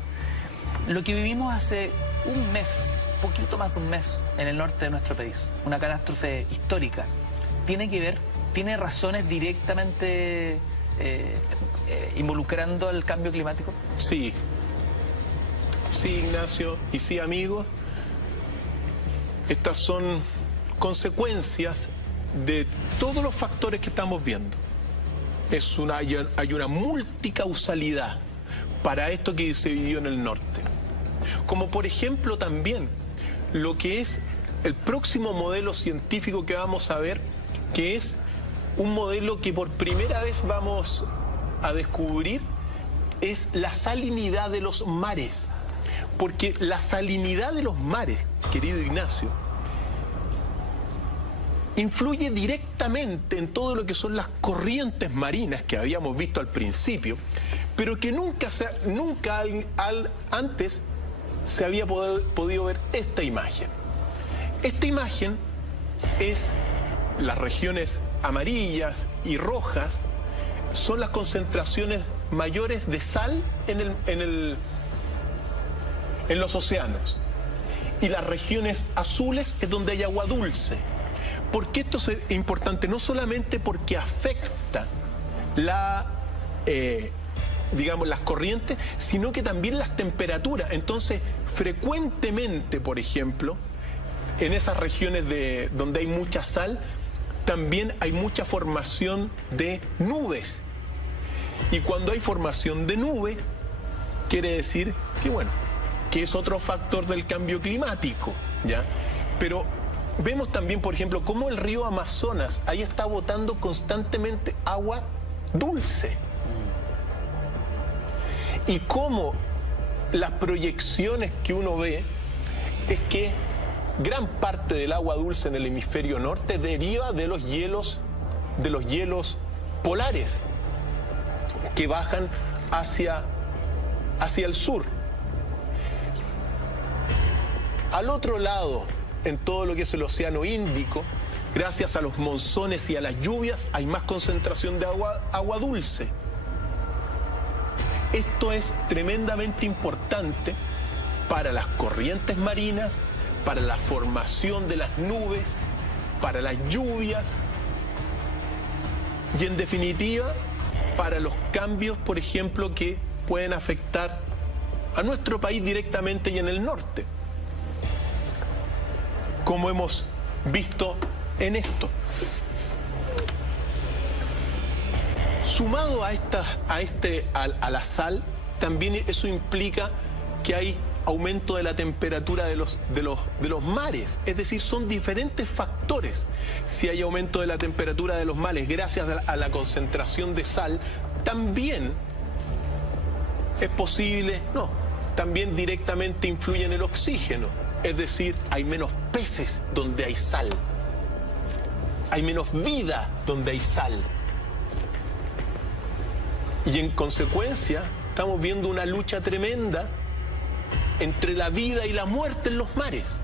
Lo que vivimos hace un mes, poquito más de un mes, en el norte de nuestro país, una catástrofe histórica, tiene razones directamente involucrando al cambio climático. Sí, Ignacio, y sí, amigos. Estas son consecuencias de todos los factores que estamos viendo. Hay una multicausalidad para esto que se vivió en el norte. Como por ejemplo también lo que es el próximo modelo científico que vamos a ver, que es un modelo que por primera vez vamos a descubrir, es la salinidad de los mares. Porque la salinidad de los mares, querido Ignacio, influye directamente en todo lo que son las corrientes marinas que habíamos visto al principio, pero que nunca antes se había podido ver esta imagen. Esta imagen es las regiones amarillas y rojas, son las concentraciones mayores de sal en los océanos. Y las regiones azules es donde hay agua dulce. ¿Por qué esto es importante? No solamente porque afecta digamos, las corrientes, sino que también las temperaturas. Entonces, frecuentemente, por ejemplo, en esas regiones donde hay mucha sal, también hay mucha formación de nubes. Y cuando hay formación de nubes, quiere decir que, bueno, que es otro factor del cambio climático, ¿ya? Pero vemos también, por ejemplo, cómo el río Amazonas ahí está botando constantemente agua dulce. Y cómo las proyecciones que uno ve es que gran parte del agua dulce en el hemisferio norte deriva de los hielos polares que bajan hacia el sur. Al otro lado, en todo lo que es el Océano Índico, gracias a los monzones y a las lluvias, hay más concentración de agua dulce. Esto es tremendamente importante para las corrientes marinas, para la formación de las nubes, para las lluvias y, en definitiva, para los cambios, por ejemplo, que pueden afectar a nuestro país directamente y en el norte, como hemos visto en esto. Sumado a la sal, también eso implica que hay aumento de la temperatura de los mares. Es decir, son diferentes factores. Si hay aumento de la temperatura de los mares gracias a la concentración de sal, también es posible, también directamente influye en el oxígeno. Es decir, hay menos peces donde hay sal. Hay menos vida donde hay sal. Y en consecuencia, estamos viendo una lucha tremenda entre la vida y la muerte en los mares.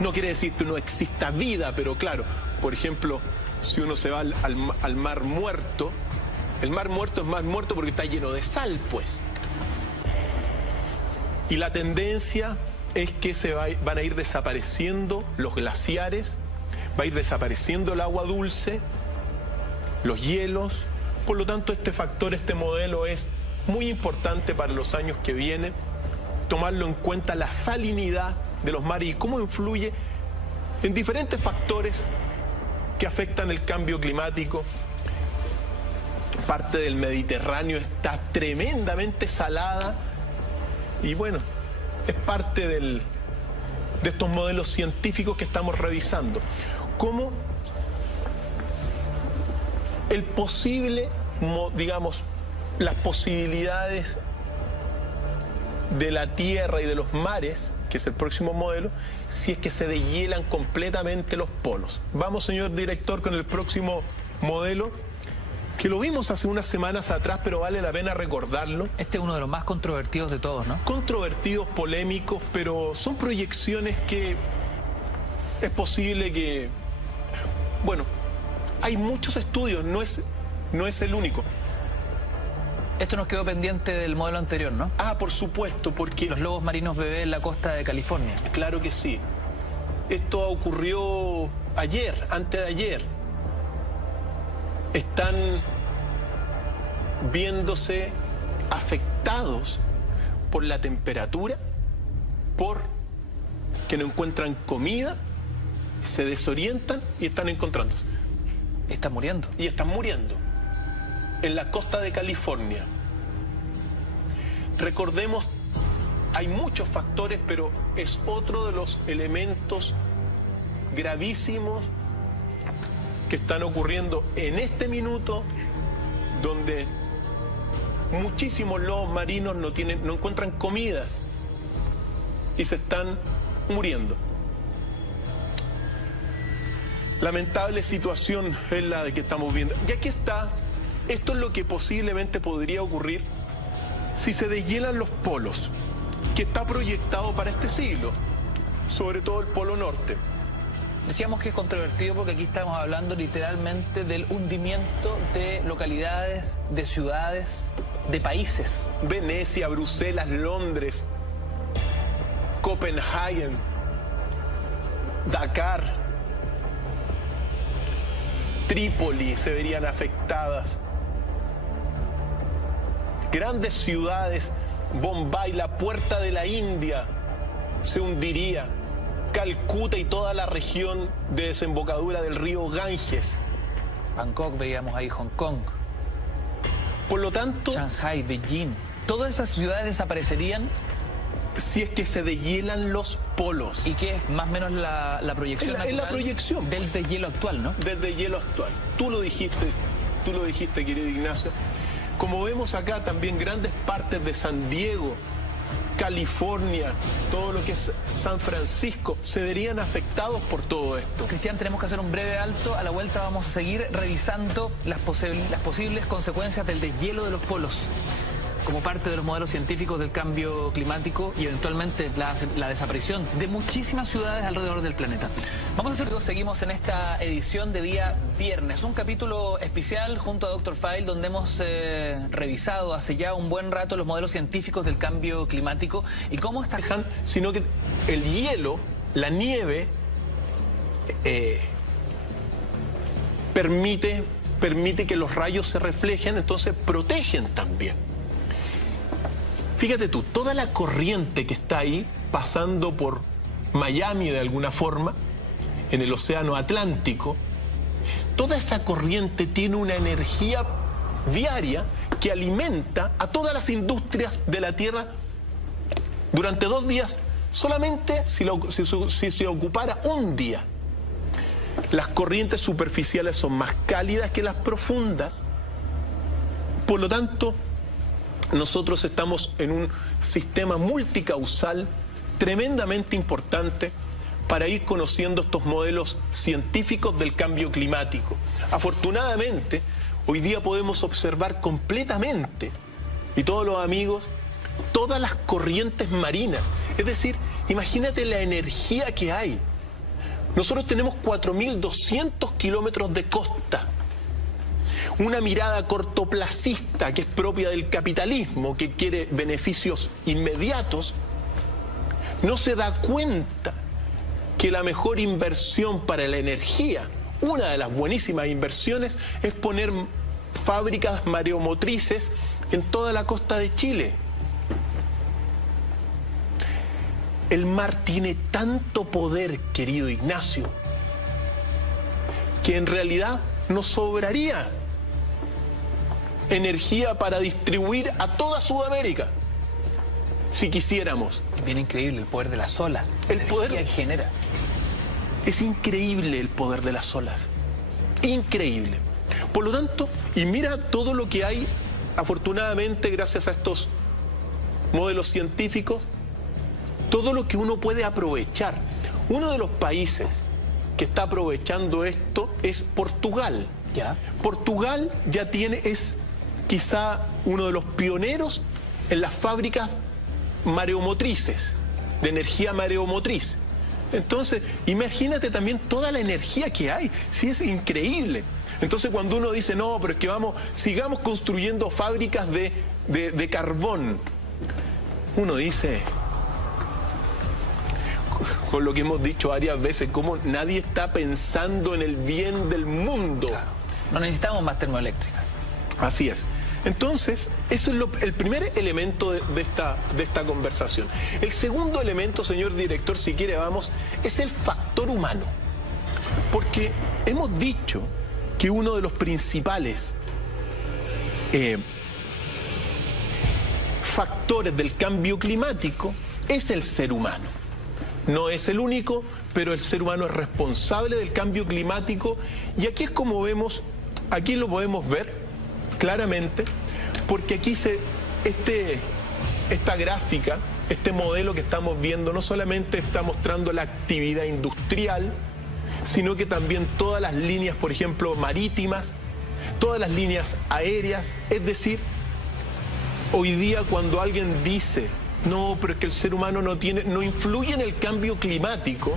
No quiere decir que no exista vida, pero claro, por ejemplo, si uno se va al mar muerto, el mar muerto es más muerto porque está lleno de sal, pues. Y la tendencia es que van a ir desapareciendo los glaciares, va a ir desapareciendo el agua dulce, los hielos. Por lo tanto, este modelo es muy importante para los años que vienen, tomarlo en cuenta, la salinidad de los mares y cómo influye en diferentes factores que afectan el cambio climático. Parte del Mediterráneo está tremendamente salada y bueno, es parte de estos modelos científicos que estamos revisando. Cómo el posible, digamos, las posibilidades de la tierra y de los mares, que es el próximo modelo, si es que se deshielan completamente los polos. Vamos, señor director, con el próximo modelo, que lo vimos hace unas semanas atrás, pero vale la pena recordarlo. Este es uno de los más controvertidos de todos, ¿no? Controvertidos, polémicos, pero son proyecciones que es posible que... Bueno, hay muchos estudios, no es el único. Esto nos quedó pendiente del modelo anterior, ¿no? Ah, por supuesto, porque... Los lobos marinos bebé en la costa de California. Claro que sí. Esto ocurrió ayer, antes de ayer. Están viéndose afectados por la temperatura, por que no encuentran comida, se desorientan y están encontrándose. Están muriendo. Y están muriendo. En la costa de California. Recordemos, hay muchos factores, pero es otro de los elementos gravísimos que están ocurriendo en este minuto, donde muchísimos lobos marinos no encuentran comida y se están muriendo. Lamentable situación es la de que estamos viendo. Y aquí está, esto es lo que posiblemente podría ocurrir si se deshielan los polos, que está proyectado para este siglo, sobre todo el polo norte. Decíamos que es controvertido porque aquí estamos hablando literalmente del hundimiento de localidades, de ciudades, de países. Venecia, Bruselas, Londres, Copenhague, Dakar, Trípoli se verían afectadas. Grandes ciudades, Bombay, la puerta de la India, se hundiría. Calcuta y toda la región de desembocadura del río Ganges. Bangkok, veíamos ahí Hong Kong. Por lo tanto... Shanghai, Beijing. Todas esas ciudades desaparecerían si es que se deshielan los polos. ¿Y qué es más o menos la proyección es la proyección, del pues, deshielo actual, ¿no? Del deshielo actual. Tú lo dijiste, querido Ignacio. Como vemos acá, también grandes partes de San Diego, California, todo lo que es San Francisco, se verían afectados por todo esto. Cristian, tenemos que hacer un breve alto. A la vuelta vamos a seguir revisando las posibles consecuencias del deshielo de los polos como parte de los modelos científicos del cambio climático y eventualmente la desaparición de muchísimas ciudades alrededor del planeta. Seguimos en esta edición de día viernes, un capítulo especial junto a Dr. File, donde hemos revisado hace ya un buen rato los modelos científicos del cambio climático y cómo están... Sino que el hielo, la nieve, permite que los rayos se reflejen, entonces protegen también. Fíjate tú, toda la corriente que está ahí, pasando por Miami de alguna forma, en el océano Atlántico, toda esa corriente tiene una energía diaria que alimenta a todas las industrias de la Tierra durante 2 días, solamente si se ocupara un día. Las corrientes superficiales son más cálidas que las profundas, por lo tanto, nosotros estamos en un sistema multicausal tremendamente importante para ir conociendo estos modelos científicos del cambio climático. Afortunadamente, hoy día podemos observar completamente, y todos los amigos, todas las corrientes marinas. Es decir, imagínate la energía que hay. Nosotros tenemos 4.200 kilómetros de costa. Una mirada cortoplacista que es propia del capitalismo, que quiere beneficios inmediatos, no se da cuenta que la mejor inversión para la energía, una de las buenísimas inversiones, es poner fábricas mareomotrices en toda la costa de Chile. El mar tiene tanto poder, querido Ignacio, que en realidad nos sobraría energía para distribuir a toda Sudamérica, si quisiéramos. Es bien increíble el poder de las olas. El poder que genera. Es increíble el poder de las olas. Increíble. Por lo tanto, y mira todo lo que hay, afortunadamente, gracias a estos modelos científicos, todo lo que uno puede aprovechar. Uno de los países que está aprovechando esto es Portugal. Ya. Portugal ya es quizá uno de los pioneros en las fábricas mareomotrices, de energía mareomotriz. Entonces, imagínate también toda la energía que hay, sí, es increíble. Entonces, cuando uno dice, no, pero es que sigamos construyendo fábricas de carbón, uno dice, con lo que hemos dicho varias veces, cómo nadie está pensando en el bien del mundo. Claro. No necesitamos más termoeléctricas. Así es. Entonces, eso es el primer elemento de esta conversación. El segundo elemento, señor director, si quiere vamos, es el factor humano. Porque hemos dicho que uno de los principales factores del cambio climático es el ser humano. No es el único, pero el ser humano es responsable del cambio climático, y aquí es como vemos, aquí lo podemos ver claramente, porque aquí esta gráfica, este modelo que estamos viendo, no solamente está mostrando la actividad industrial, sino que también todas las líneas, por ejemplo, marítimas, todas las líneas aéreas. Es decir, hoy día cuando alguien dice, no, pero es que el ser humano no influye en el cambio climático,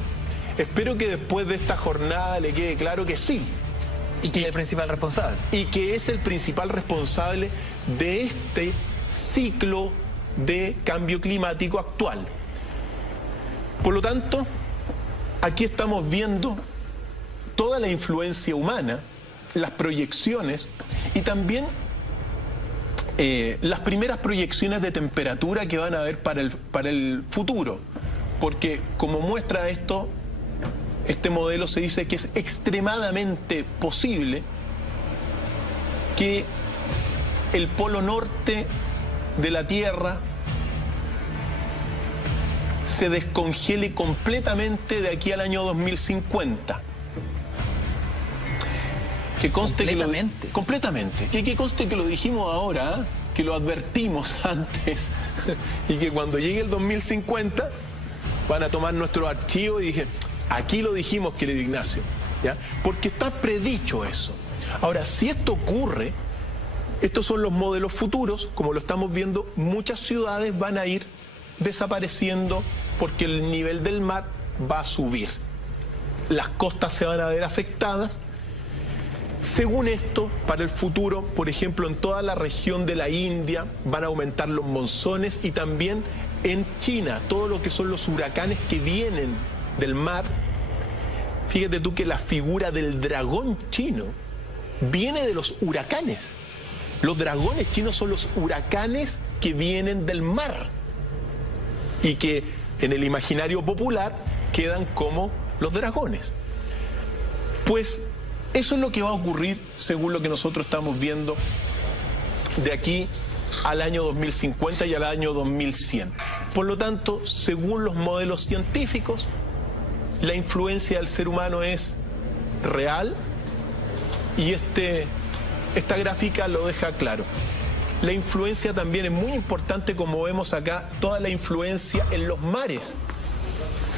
espero que después de esta jornada le quede claro que sí. Y que es el principal responsable. Y que es el principal responsable de este ciclo de cambio climático actual. Por lo tanto, aquí estamos viendo toda la influencia humana, las proyecciones y también las primeras proyecciones de temperatura que van a haber para el futuro. Porque como muestra esto, este modelo se dice que es extremadamente posible que el polo norte de la Tierra se descongele completamente de aquí al año 2050. Que conste completamente. Completamente. Que conste que lo dijimos ahora, que lo advertimos antes, y que cuando llegue el 2050 van a tomar nuestro archivo y dije, aquí lo dijimos, querido Ignacio, ¿ya? Porque está predicho eso. Ahora, si esto ocurre, estos son los modelos futuros, como lo estamos viendo, muchas ciudades van a ir desapareciendo porque el nivel del mar va a subir. Las costas se van a ver afectadas. Según esto, para el futuro, por ejemplo, en toda la región de la India van a aumentar los monzones, y también en China, todo lo que son los huracanes que vienen del mar. Fíjate tú que la figura del dragón chino viene de los huracanes. Los dragones chinos son los huracanes que vienen del mar y que en el imaginario popular quedan como los dragones. Pues eso es lo que va a ocurrir según lo que nosotros estamos viendo de aquí al año 2050 y al año 2100. Por lo tanto, según los modelos científicos, la influencia del ser humano es real, y esta gráfica lo deja claro. La influencia también es muy importante, como vemos acá, toda la influencia en los mares.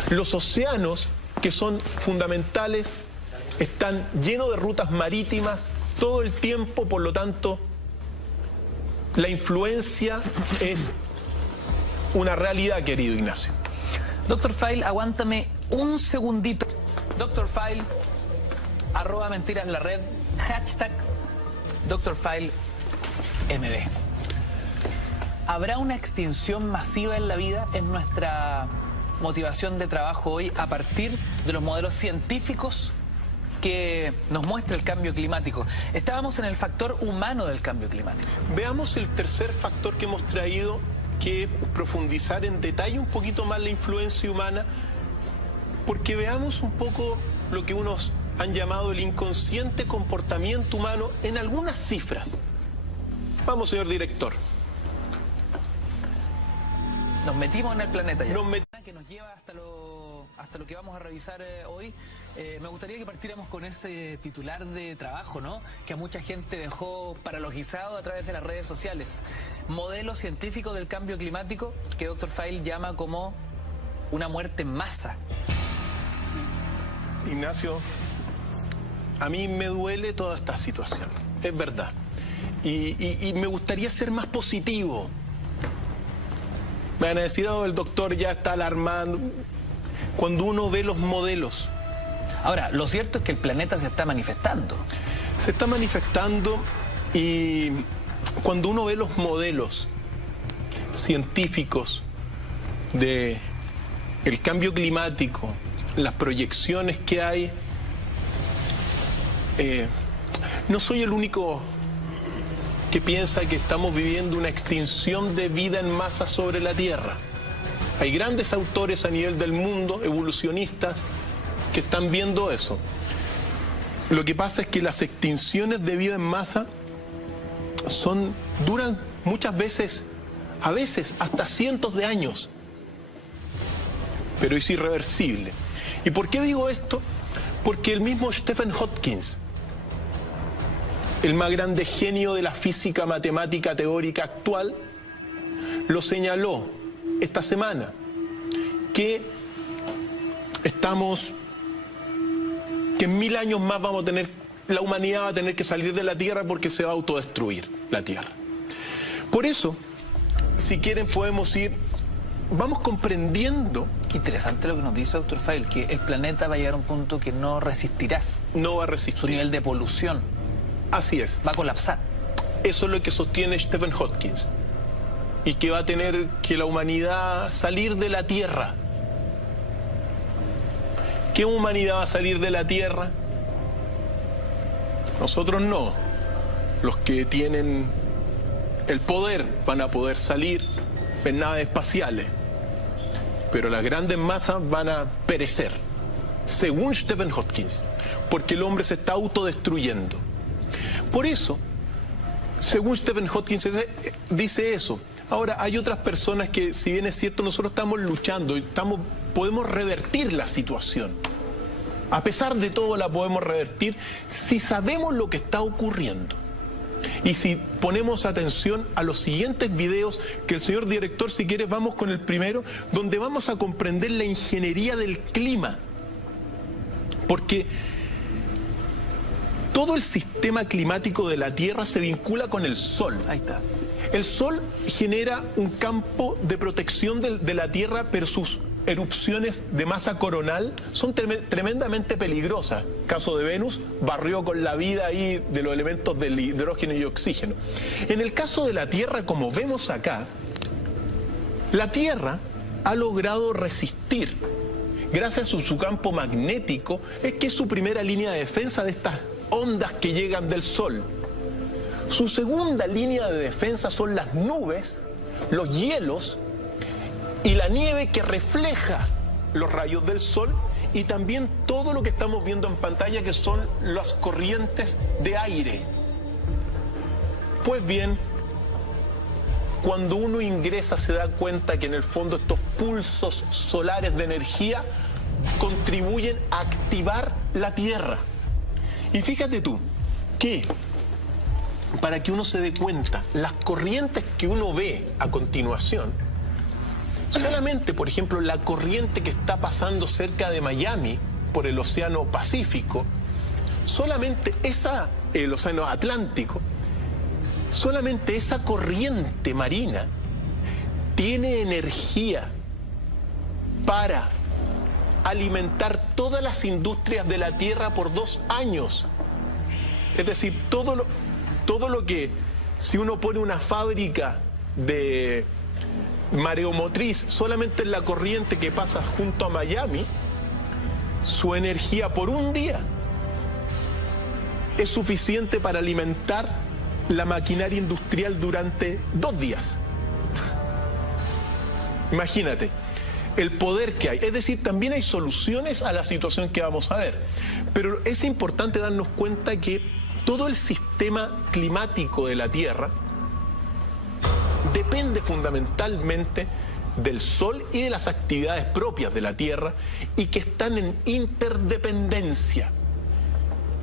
Los océanos, que son fundamentales, están llenos de rutas marítimas todo el tiempo, por lo tanto, la influencia es una realidad, querido Ignacio. Doctor File, aguántame un segundito. Doctor File, @mentiras la red, hashtag Doctor File MB. ¿Habrá una extinción masiva en la vida? Es nuestra motivación de trabajo hoy, a partir de los modelos científicos que nos muestra el cambio climático. Estábamos en el factor humano del cambio climático. Veamos el tercer factor que hemos traído, que es profundizar en detalle un poquito más la influencia humana, porque veamos un poco lo que unos han llamado el inconsciente comportamiento humano en algunas cifras. Vamos, señor director. Nos metimos en el planeta ya. Que nos lleva hasta hasta lo que vamos a revisar hoy, me gustaría que partiéramos con ese titular de trabajo, ¿no? Que a mucha gente dejó paralogizado a través de las redes sociales. Modelo científico del cambio climático que Dr. File llama como una muerte en masa. Ignacio, a mí me duele toda esta situación, es verdad. Y me gustaría ser más positivo. Me van a decir, oh, el doctor ya está alarmando. Cuando uno ve los modelos. Ahora, lo cierto es que el planeta se está manifestando. Se está manifestando y cuando uno ve los modelos científicos de el cambio climático, las proyecciones que hay, no soy el único que piensa que estamos viviendo una extinción de vida en masa sobre la Tierra. Hay grandes autores a nivel del mundo, evolucionistas, que están viendo eso. Lo que pasa es que las extinciones de vida en masa duran muchas veces, a veces hasta cientos de años, pero es irreversible. ¿Y por qué digo esto? Porque el mismo Stephen Hawking, el más grande genio de la física matemática teórica actual, lo señaló esta semana, que en 1000 años más la humanidad va a tener que salir de la Tierra porque se va a autodestruir la Tierra. Por eso, si quieren vamos comprendiendo. Qué interesante lo que nos dice Dr. File, que el planeta va a llegar a un punto que no resistirá. No va a resistir. Su nivel de polución. Así es. Va a colapsar. Eso es lo que sostiene Stephen Hawking. Y que va a tener que la humanidad salir de la Tierra. ¿Qué humanidad va a salir de la Tierra? Nosotros no. Los que tienen el poder van a poder salir en naves espaciales. Pero las grandes masas van a perecer, según Stephen Hawking, porque el hombre se está autodestruyendo. Por eso, según Stephen Hawking dice eso. Ahora, hay otras personas que, si bien es cierto, nosotros estamos luchando, podemos revertir la situación. A pesar de todo la podemos revertir si sabemos lo que está ocurriendo. Y si ponemos atención a los siguientes videos, que el señor director, si quieres, vamos con el primero, donde vamos a comprender la ingeniería del clima. Porque todo el sistema climático de la Tierra se vincula con el Sol. Ahí está. El Sol genera un campo de protección de la Tierra, pero sus erupciones de masa coronal son tremendamente peligrosas. Caso de Venus, barrió con la vida ahí de los elementos del hidrógeno y oxígeno. En el caso de la Tierra, como vemos acá, la Tierra ha logrado resistir, gracias a su campo magnético, es que es su primera línea de defensa de estas ondas que llegan del Sol. Su segunda línea de defensa son las nubes, los hielos y la nieve que refleja los rayos del Sol, y también todo lo que estamos viendo en pantalla, que son las corrientes de aire. Pues bien, cuando uno ingresa se da cuenta que en el fondo estos pulsos solares de energía contribuyen a activar la Tierra. Y fíjate tú que, para que uno se dé cuenta, las corrientes que uno ve a continuación, solamente, por ejemplo, la corriente que está pasando cerca de Miami por el Océano Pacífico, solamente el Océano Atlántico, solamente esa corriente marina tiene energía para alimentar todas las industrias de la Tierra por 2 años. Es decir, todo lo que, si uno pone una fábrica de mareomotriz solamente en la corriente que pasa junto a Miami, su energía por un día es suficiente para alimentar la maquinaria industrial durante 2 días. Imagínate el poder que hay. Es decir, también hay soluciones a la situación que vamos a ver. Pero es importante darnos cuenta que todo el sistema climático de la Tierra depende fundamentalmente del Sol y de las actividades propias de la Tierra y que están en interdependencia.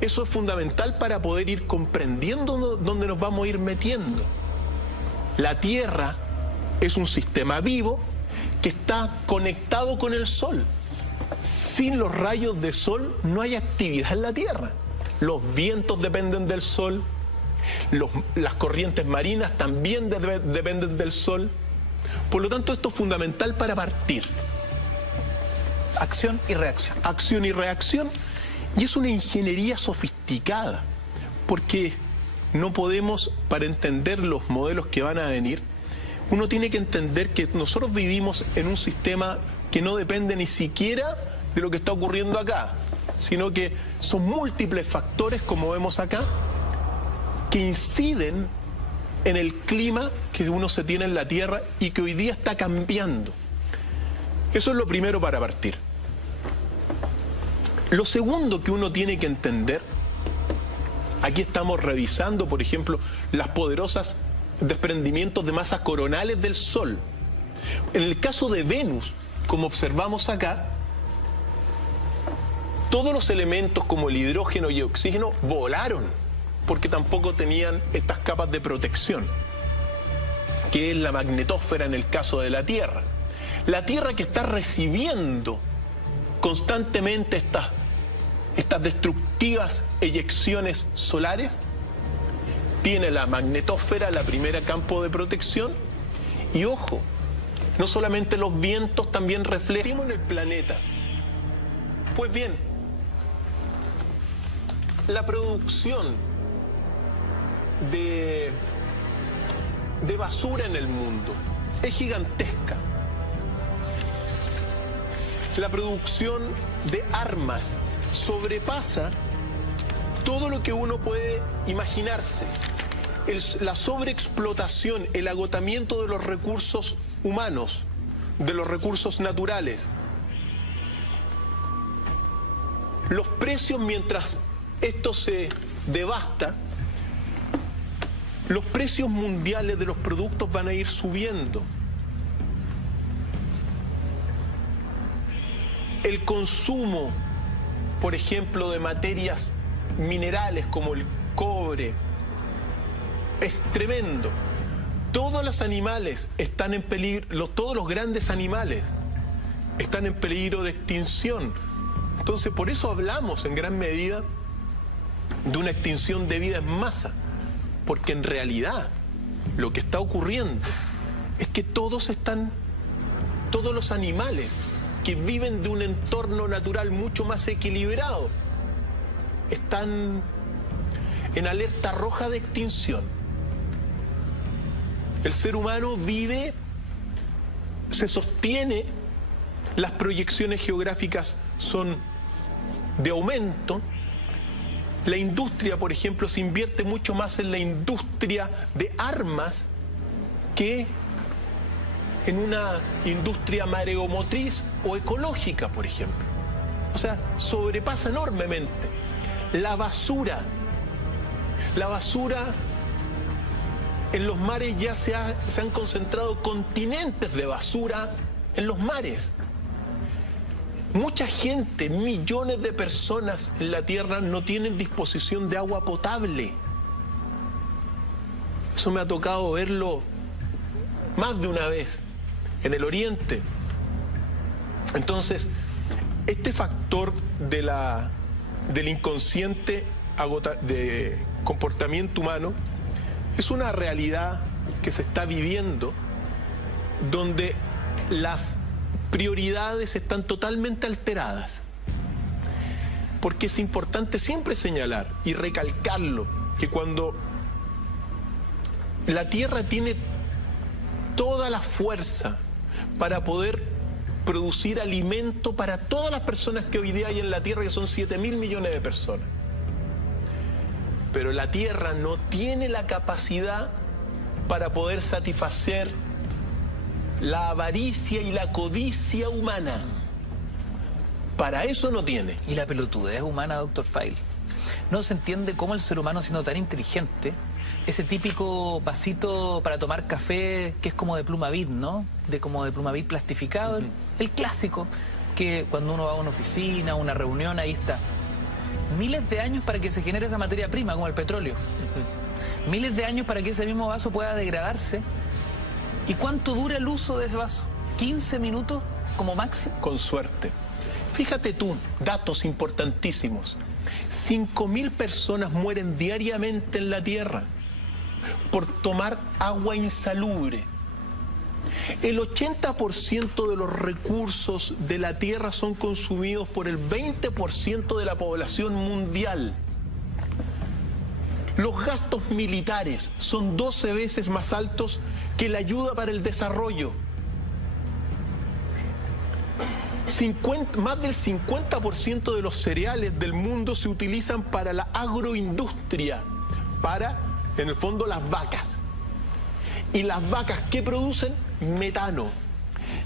Eso es fundamental para poder ir comprendiendo dónde nos vamos a ir metiendo. La Tierra es un sistema vivo que está conectado con el Sol. Sin los rayos de Sol no hay actividad en la Tierra. Los vientos dependen del Sol, las corrientes marinas también dependen del Sol. Por lo tanto, esto es fundamental para partir. Acción y reacción. Acción y reacción. Y es una ingeniería sofisticada, porque no podemos, para entender los modelos que van a venir, uno tiene que entender que nosotros vivimos en un sistema que no depende ni siquiera de lo que está ocurriendo acá, sino que son múltiples factores, como vemos acá, que inciden en el clima que uno se tiene en la Tierra y que hoy día está cambiando. Eso es lo primero para partir. Lo segundo que uno tiene que entender, aquí estamos revisando, por ejemplo, las poderosas desprendimientos de masas coronales del Sol. En el caso de Venus, como observamos acá, todos los elementos como el hidrógeno y el oxígeno volaron, porque tampoco tenían estas capas de protección, que es la magnetosfera en el caso de la Tierra. La Tierra, que está recibiendo constantemente estas destructivas eyecciones solares, tiene la magnetosfera, la primera campo de protección, y ojo, no solamente los vientos también reflejan en el planeta. Pues bien, la producción de basura en el mundo es gigantesca. La producción de armas sobrepasa todo lo que uno puede imaginarse. La sobreexplotación, el agotamiento de los recursos humanos, de los recursos naturales. Los precios, mientras esto se devasta, los precios mundiales de los productos van a ir subiendo. El consumo, por ejemplo, de materias minerales como el cobre, es tremendo. Todos los animales están en peligro, todos los grandes animales están en peligro de extinción. Entonces, por eso hablamos en gran medida de una extinción de vida en masa, porque en realidad lo que está ocurriendo es que todos los animales que viven de un entorno natural mucho más equilibrado están en alerta roja de extinción. El ser humano vive, se sostiene, las proyecciones geográficas son de aumento. La industria, por ejemplo, se invierte mucho más en la industria de armas que en una industria mareomotriz o ecológica, por ejemplo. O sea, sobrepasa enormemente. La basura en los mares ya se han concentrado continentes de basura en los mares. Mucha gente, millones de personas en la Tierra no tienen disposición de agua potable. Eso me ha tocado verlo más de una vez en el Oriente. Entonces, este factor del inconsciente de comportamiento humano es una realidad que se está viviendo, donde las prioridades están totalmente alteradas. Porque es importante siempre señalar y recalcarlo, que cuando la Tierra tiene toda la fuerza para poder producir alimento para todas las personas que hoy día hay en la Tierra, que son 7.000 millones de personas, pero la Tierra no tiene la capacidad para poder satisfacer la avaricia y la codicia humana. Para eso no tiene. Y la pelotudez humana, doctor Feil. No se entiende cómo el ser humano, siendo tan inteligente, ese típico vasito para tomar café que es como de Plumavit, ¿no? Como de Plumavit plastificado, el clásico, que cuando uno va a una oficina, a una reunión, ahí está. Miles de años para que se genere esa materia prima, como el petróleo. Miles de años para que ese mismo vaso pueda degradarse. ¿Y cuánto dura el uso de ese vaso? ¿15 minutos como máximo? Con suerte. Fíjate tú, datos importantísimos. 5.000 personas mueren diariamente en la Tierra por tomar agua insalubre. El 80% de los recursos de la Tierra son consumidos por el 20% de la población mundial. Los gastos militares son 12 veces más altos que la ayuda para el desarrollo. Más del 50% de los cereales del mundo se utilizan para la agroindustria, para, en el fondo, las vacas. ¿Y las vacas qué producen? Metano.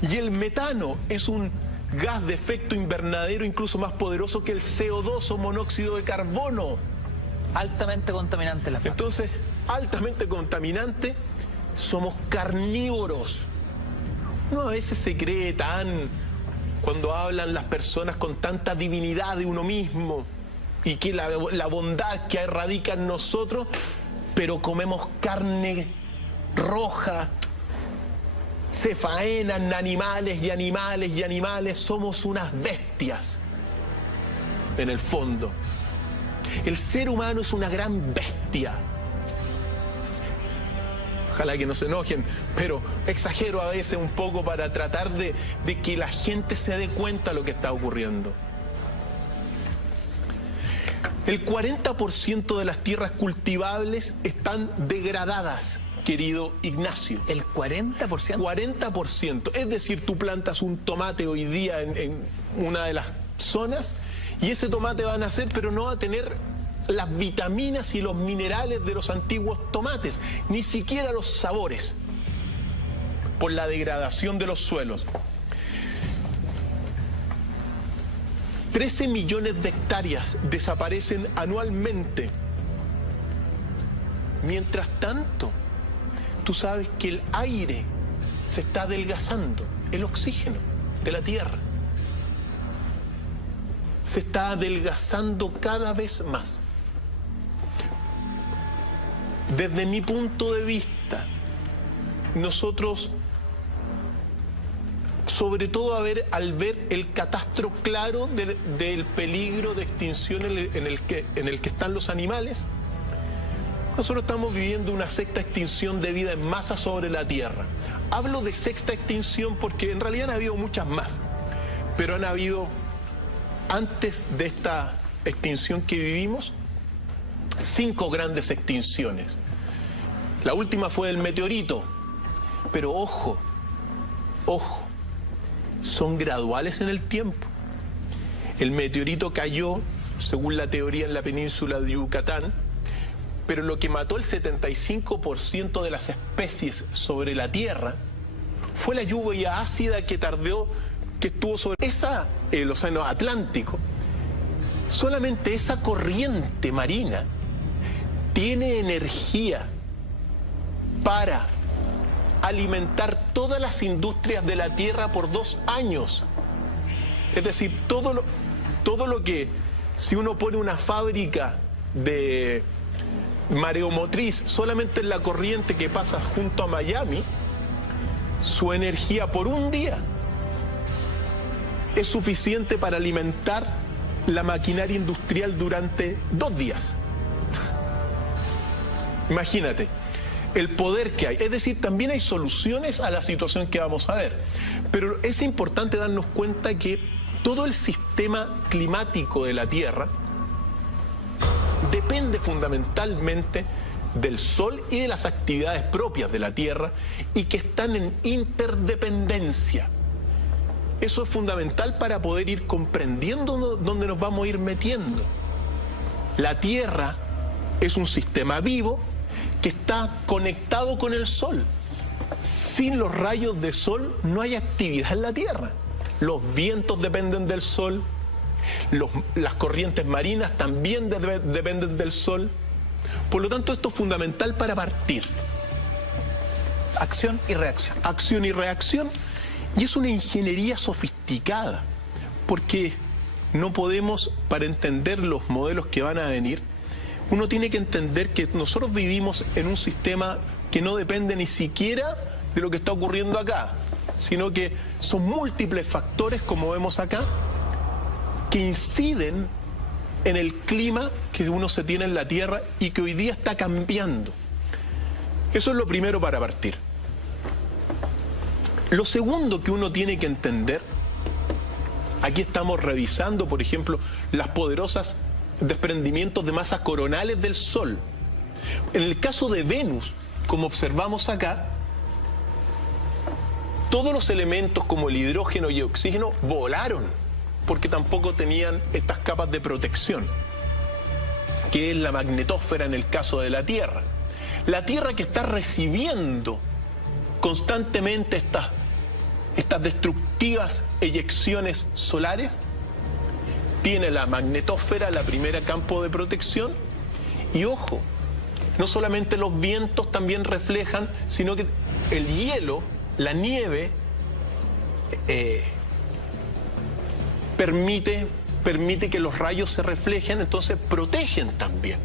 Y el metano es un gas de efecto invernadero incluso más poderoso que el CO2 o monóxido de carbono. Altamente contaminante la vaca. Entonces, altamente contaminante, somos carnívoros. Uno a veces se cree cuando hablan las personas con tanta divinidad de uno mismo y que la bondad que radica en nosotros, pero comemos carne roja, se faenan animales y animales y animales, somos unas bestias en el fondo. El ser humano es una gran bestia. Ojalá que no se enojen, pero exagero a veces un poco para tratar de que la gente se dé cuenta de lo que está ocurriendo. El 40% de las tierras cultivables están degradadas, querido Ignacio. ¿El 40%? 40%. Es decir, tú plantas un tomate hoy día en una de las zonas y ese tomate va a nacer, pero no va a tener las vitaminas y los minerales de los antiguos tomates, ni siquiera los sabores, por la degradación de los suelos. 13 millones de hectáreas desaparecen anualmente. Mientras tanto, tú sabes que el aire se está adelgazando, el oxígeno de la Tierra se está adelgazando cada vez más. Desde mi punto de vista, nosotros, sobre todo al ver el catastro claro del peligro de extinción en el que están los animales, nosotros estamos viviendo una sexta extinción de vida en masa sobre la Tierra. Hablo de sexta extinción porque en realidad han habido muchas más, pero han habido, antes de esta extinción que vivimos, 5 grandes extinciones. La última fue del meteorito, pero ojo, son graduales en el tiempo. El meteorito cayó, según la teoría, en la península de Yucatán, pero lo que mató el 75% de las especies sobre la Tierra fue la lluvia ácida que estuvo sobre el océano Atlántico. Solamente esa corriente marina tiene energía para alimentar todas las industrias de la Tierra por 2 años. Es decir, todo lo que, si uno pone una fábrica de mareomotriz solamente en la corriente que pasa junto a Miami, su energía por un día es suficiente para alimentar la maquinaria industrial durante 2 días. Imagínate el poder que hay. Es decir, también hay soluciones a la situación que vamos a ver. Pero es importante darnos cuenta que todo el sistema climático de la Tierra depende fundamentalmente del Sol y de las actividades propias de la Tierra y que están en interdependencia. Eso es fundamental para poder ir comprendiendo dónde nos vamos a ir metiendo. La Tierra es un sistema vivo que está conectado con el Sol. Sin los rayos de Sol no hay actividad en la Tierra. Los vientos dependen del Sol, las corrientes marinas también dependen del Sol. Por lo tanto, esto es fundamental para partir. Acción y reacción. Acción y reacción. Y es una ingeniería sofisticada, porque no podemos, para entender los modelos que van a venir, uno tiene que entender que nosotros vivimos en un sistema que no depende ni siquiera de lo que está ocurriendo acá, sino que son múltiples factores, como vemos acá, que inciden en el clima que uno se tiene en la Tierra y que hoy día está cambiando. Eso es lo primero para partir. Lo segundo que uno tiene que entender, aquí estamos revisando, por ejemplo, las poderosas desprendimientos de masas coronales del Sol. En el caso de Venus, como observamos acá, todos los elementos como el hidrógeno y el oxígeno volaron, porque tampoco tenían estas capas de protección, que es la magnetosfera en el caso de la Tierra. La Tierra, que está recibiendo constantemente estas destructivas eyecciones solares, tiene la magnetosfera, la primera campo de protección, y ojo, no solamente los vientos también reflejan, sino que el hielo, la nieve, permite que los rayos se reflejen, entonces protegen también.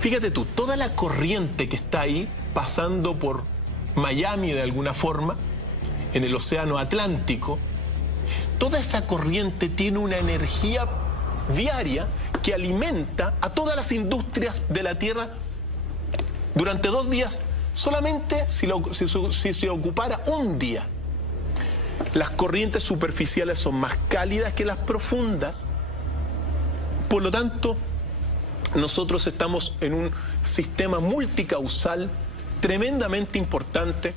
Fíjate tú, toda la corriente que está ahí pasando por Miami de alguna forma, en el océano Atlántico, toda esa corriente tiene una energía diaria que alimenta a todas las industrias de la Tierra durante 2 días, solamente si se ocupara un día. Las corrientes superficiales son más cálidas que las profundas, por lo tanto, nosotros estamos en un sistema multicausal tremendamente importante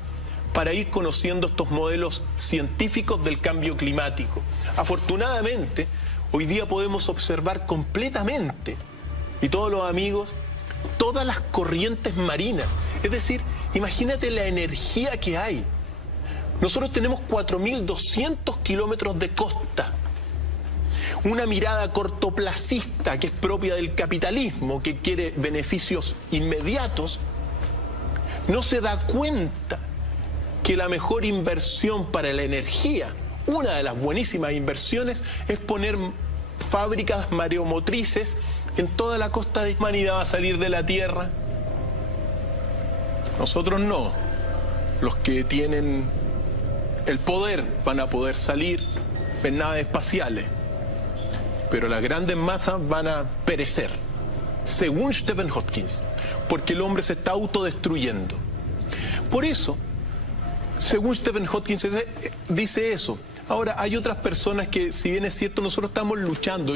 para ir conociendo estos modelos científicos del cambio climático. Afortunadamente, hoy día podemos observar completamente, y todos los amigos, todas las corrientes marinas. Es decir, imagínate la energía que hay. Nosotros tenemos 4.200 kilómetros de costa. Una mirada cortoplacista que es propia del capitalismo, que quiere beneficios inmediatos, no se da cuenta que la mejor inversión para la energía, una de las buenísimas inversiones, es poner fábricas mareomotrices en toda la costa de humanidad. Va a salir de la Tierra. Nosotros no. Los que tienen el poder van a poder salir en naves espaciales, pero las grandes masas van a perecer, según Stephen Hawking, porque el hombre se está autodestruyendo. Por eso, según Stephen Hawking dice eso. Ahora, hay otras personas que, si bien es cierto, nosotros estamos luchando,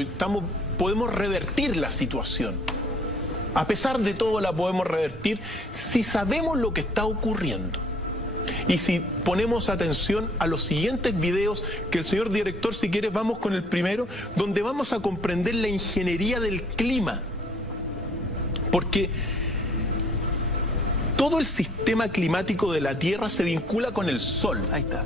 podemos revertir la situación. A pesar de todo la podemos revertir si sabemos lo que está ocurriendo. Y si ponemos atención a los siguientes videos, que el señor director, si quiere, vamos con el primero, donde vamos a comprender la ingeniería del clima. Porque todo el sistema climático de la Tierra se vincula con el Sol. Ahí está.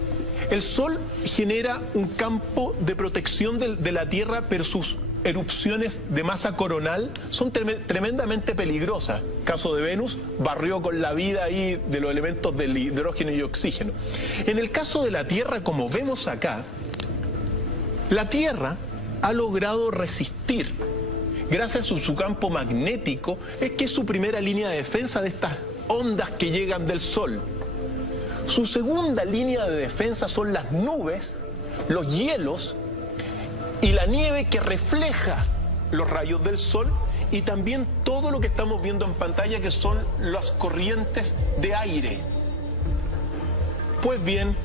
El Sol genera un campo de protección de la Tierra, pero sus erupciones de masa coronal son tremendamente peligrosas. Caso de Venus, barrió con la vida ahí de los elementos del hidrógeno y oxígeno. En el caso de la Tierra, como vemos acá, la Tierra ha logrado resistir, gracias a su campo magnético, es que es su primera línea de defensa de estas ondas que llegan del Sol. Su segunda línea de defensa son las nubes, los hielos y la nieve que refleja los rayos del Sol, y también todo lo que estamos viendo en pantalla, que son las corrientes de aire. Pues bien,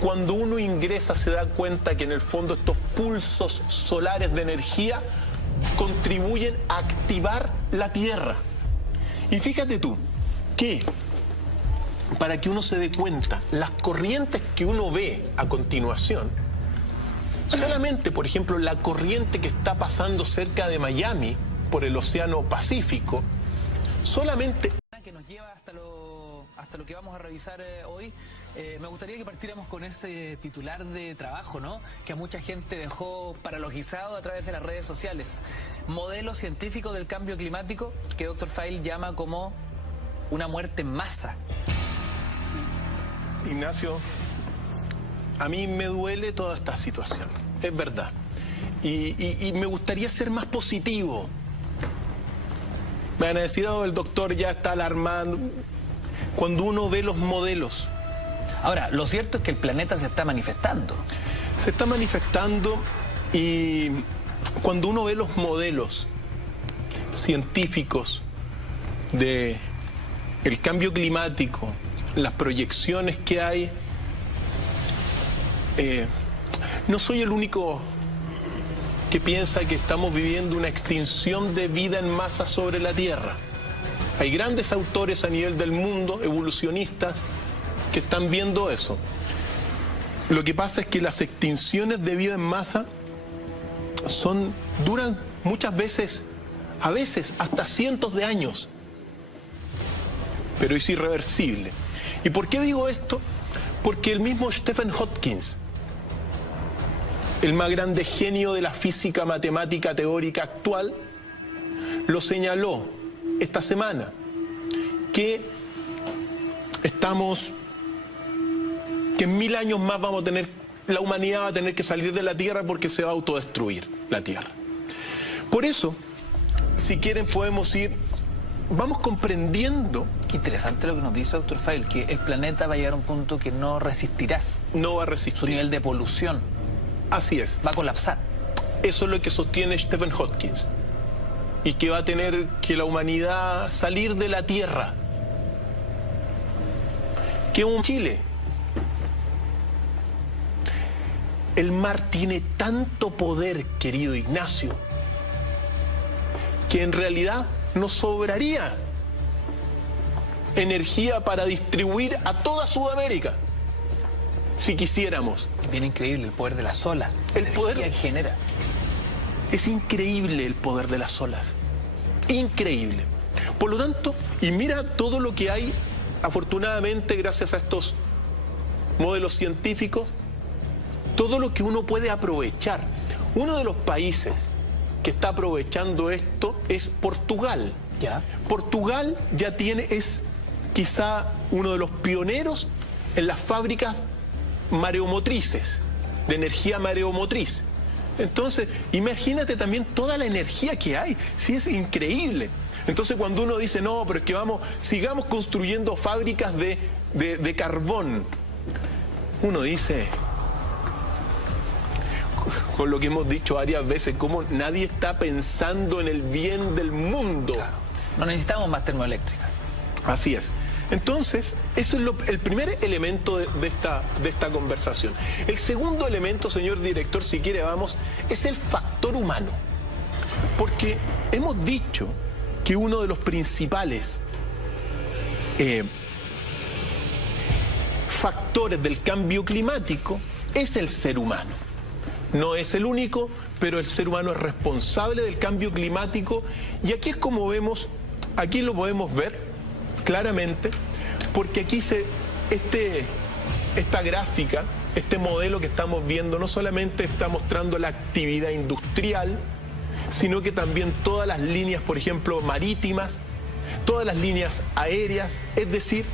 cuando uno ingresa se da cuenta que en el fondo estos pulsos solares de energía contribuyen a activar la Tierra. Y fíjate tú que, para que uno se dé cuenta, las corrientes que uno ve a continuación, solamente, por ejemplo, la corriente que está pasando cerca de Miami por el Océano Pacífico, solamente que nos lleva hasta lo que vamos a revisar hoy, me gustaría que partiéramos con ese titular de trabajo, ¿no? Que a mucha gente dejó paralogizado a través de las redes sociales. Modelo científico del cambio climático que Dr. File llama como una muerte en masa. Ignacio, a mí me duele toda esta situación, es verdad. Y me gustaría ser más positivo. Me van a decir, oh, el doctor ya está alarmando. Cuando uno ve los modelos. Ahora, lo cierto es que el planeta se está manifestando. Se está manifestando y cuando uno ve los modelos científicos de el cambio climático, las proyecciones que hay, no soy el único que piensa que estamos viviendo una extinción de vida en masa sobre la Tierra. Hay grandes autores a nivel del mundo, evolucionistas, que están viendo eso. Lo que pasa es que las extinciones de vida en masa duran muchas veces, a veces hasta cientos de años, pero es irreversible. ¿Y por qué digo esto? Porque el mismo Stephen Hawking, el más grande genio de la física matemática teórica actual, lo señaló esta semana, que en 1000 años más la humanidad va a tener que salir de la Tierra porque se va a autodestruir la Tierra. Por eso, si quieren vamos comprendiendo. Qué interesante lo que nos dice Dr. File, que el planeta va a llegar a un punto que no resistirá. No va a resistir. Su nivel de polución. Así es. Va a colapsar. Eso es lo que sostiene Stephen Hawking. Y que va a tener que la humanidad salir de la Tierra. Que un Chile. El mar tiene tanto poder, querido Ignacio, que en realidad nos sobraría energía para distribuir a toda Sudamérica, si quisiéramos. Bien increíble el poder de las olas. El poder que genera. Es increíble el poder de las olas. Increíble. Por lo tanto, y mira todo lo que hay, afortunadamente, gracias a estos modelos científicos, todo lo que uno puede aprovechar. Uno de los países que está aprovechando esto es Portugal. ¿Ya? Portugal es quizá uno de los pioneros en las fábricas mareomotrices, de energía mareomotriz. Entonces, imagínate también toda la energía que hay, sí, es increíble. Entonces, cuando uno dice, no, pero es que sigamos construyendo fábricas de carbón, uno dice, con lo que hemos dicho varias veces, cómo nadie está pensando en el bien del mundo. Claro. No necesitamos más termoeléctrica. Así es. Entonces, eso es el primer elemento de esta conversación. El segundo elemento, señor director, si quiere es el factor humano. Porque hemos dicho que uno de los principales factores del cambio climático es el ser humano. No es el único, pero el ser humano es responsable del cambio climático. Y aquí es como vemos, aquí lo podemos ver claramente, porque aquí esta gráfica, este modelo que estamos viendo, no solamente está mostrando la actividad industrial, sino que también todas las líneas, por ejemplo, marítimas, todas las líneas aéreas. Es decir,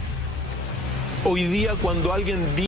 hoy día cuando alguien dice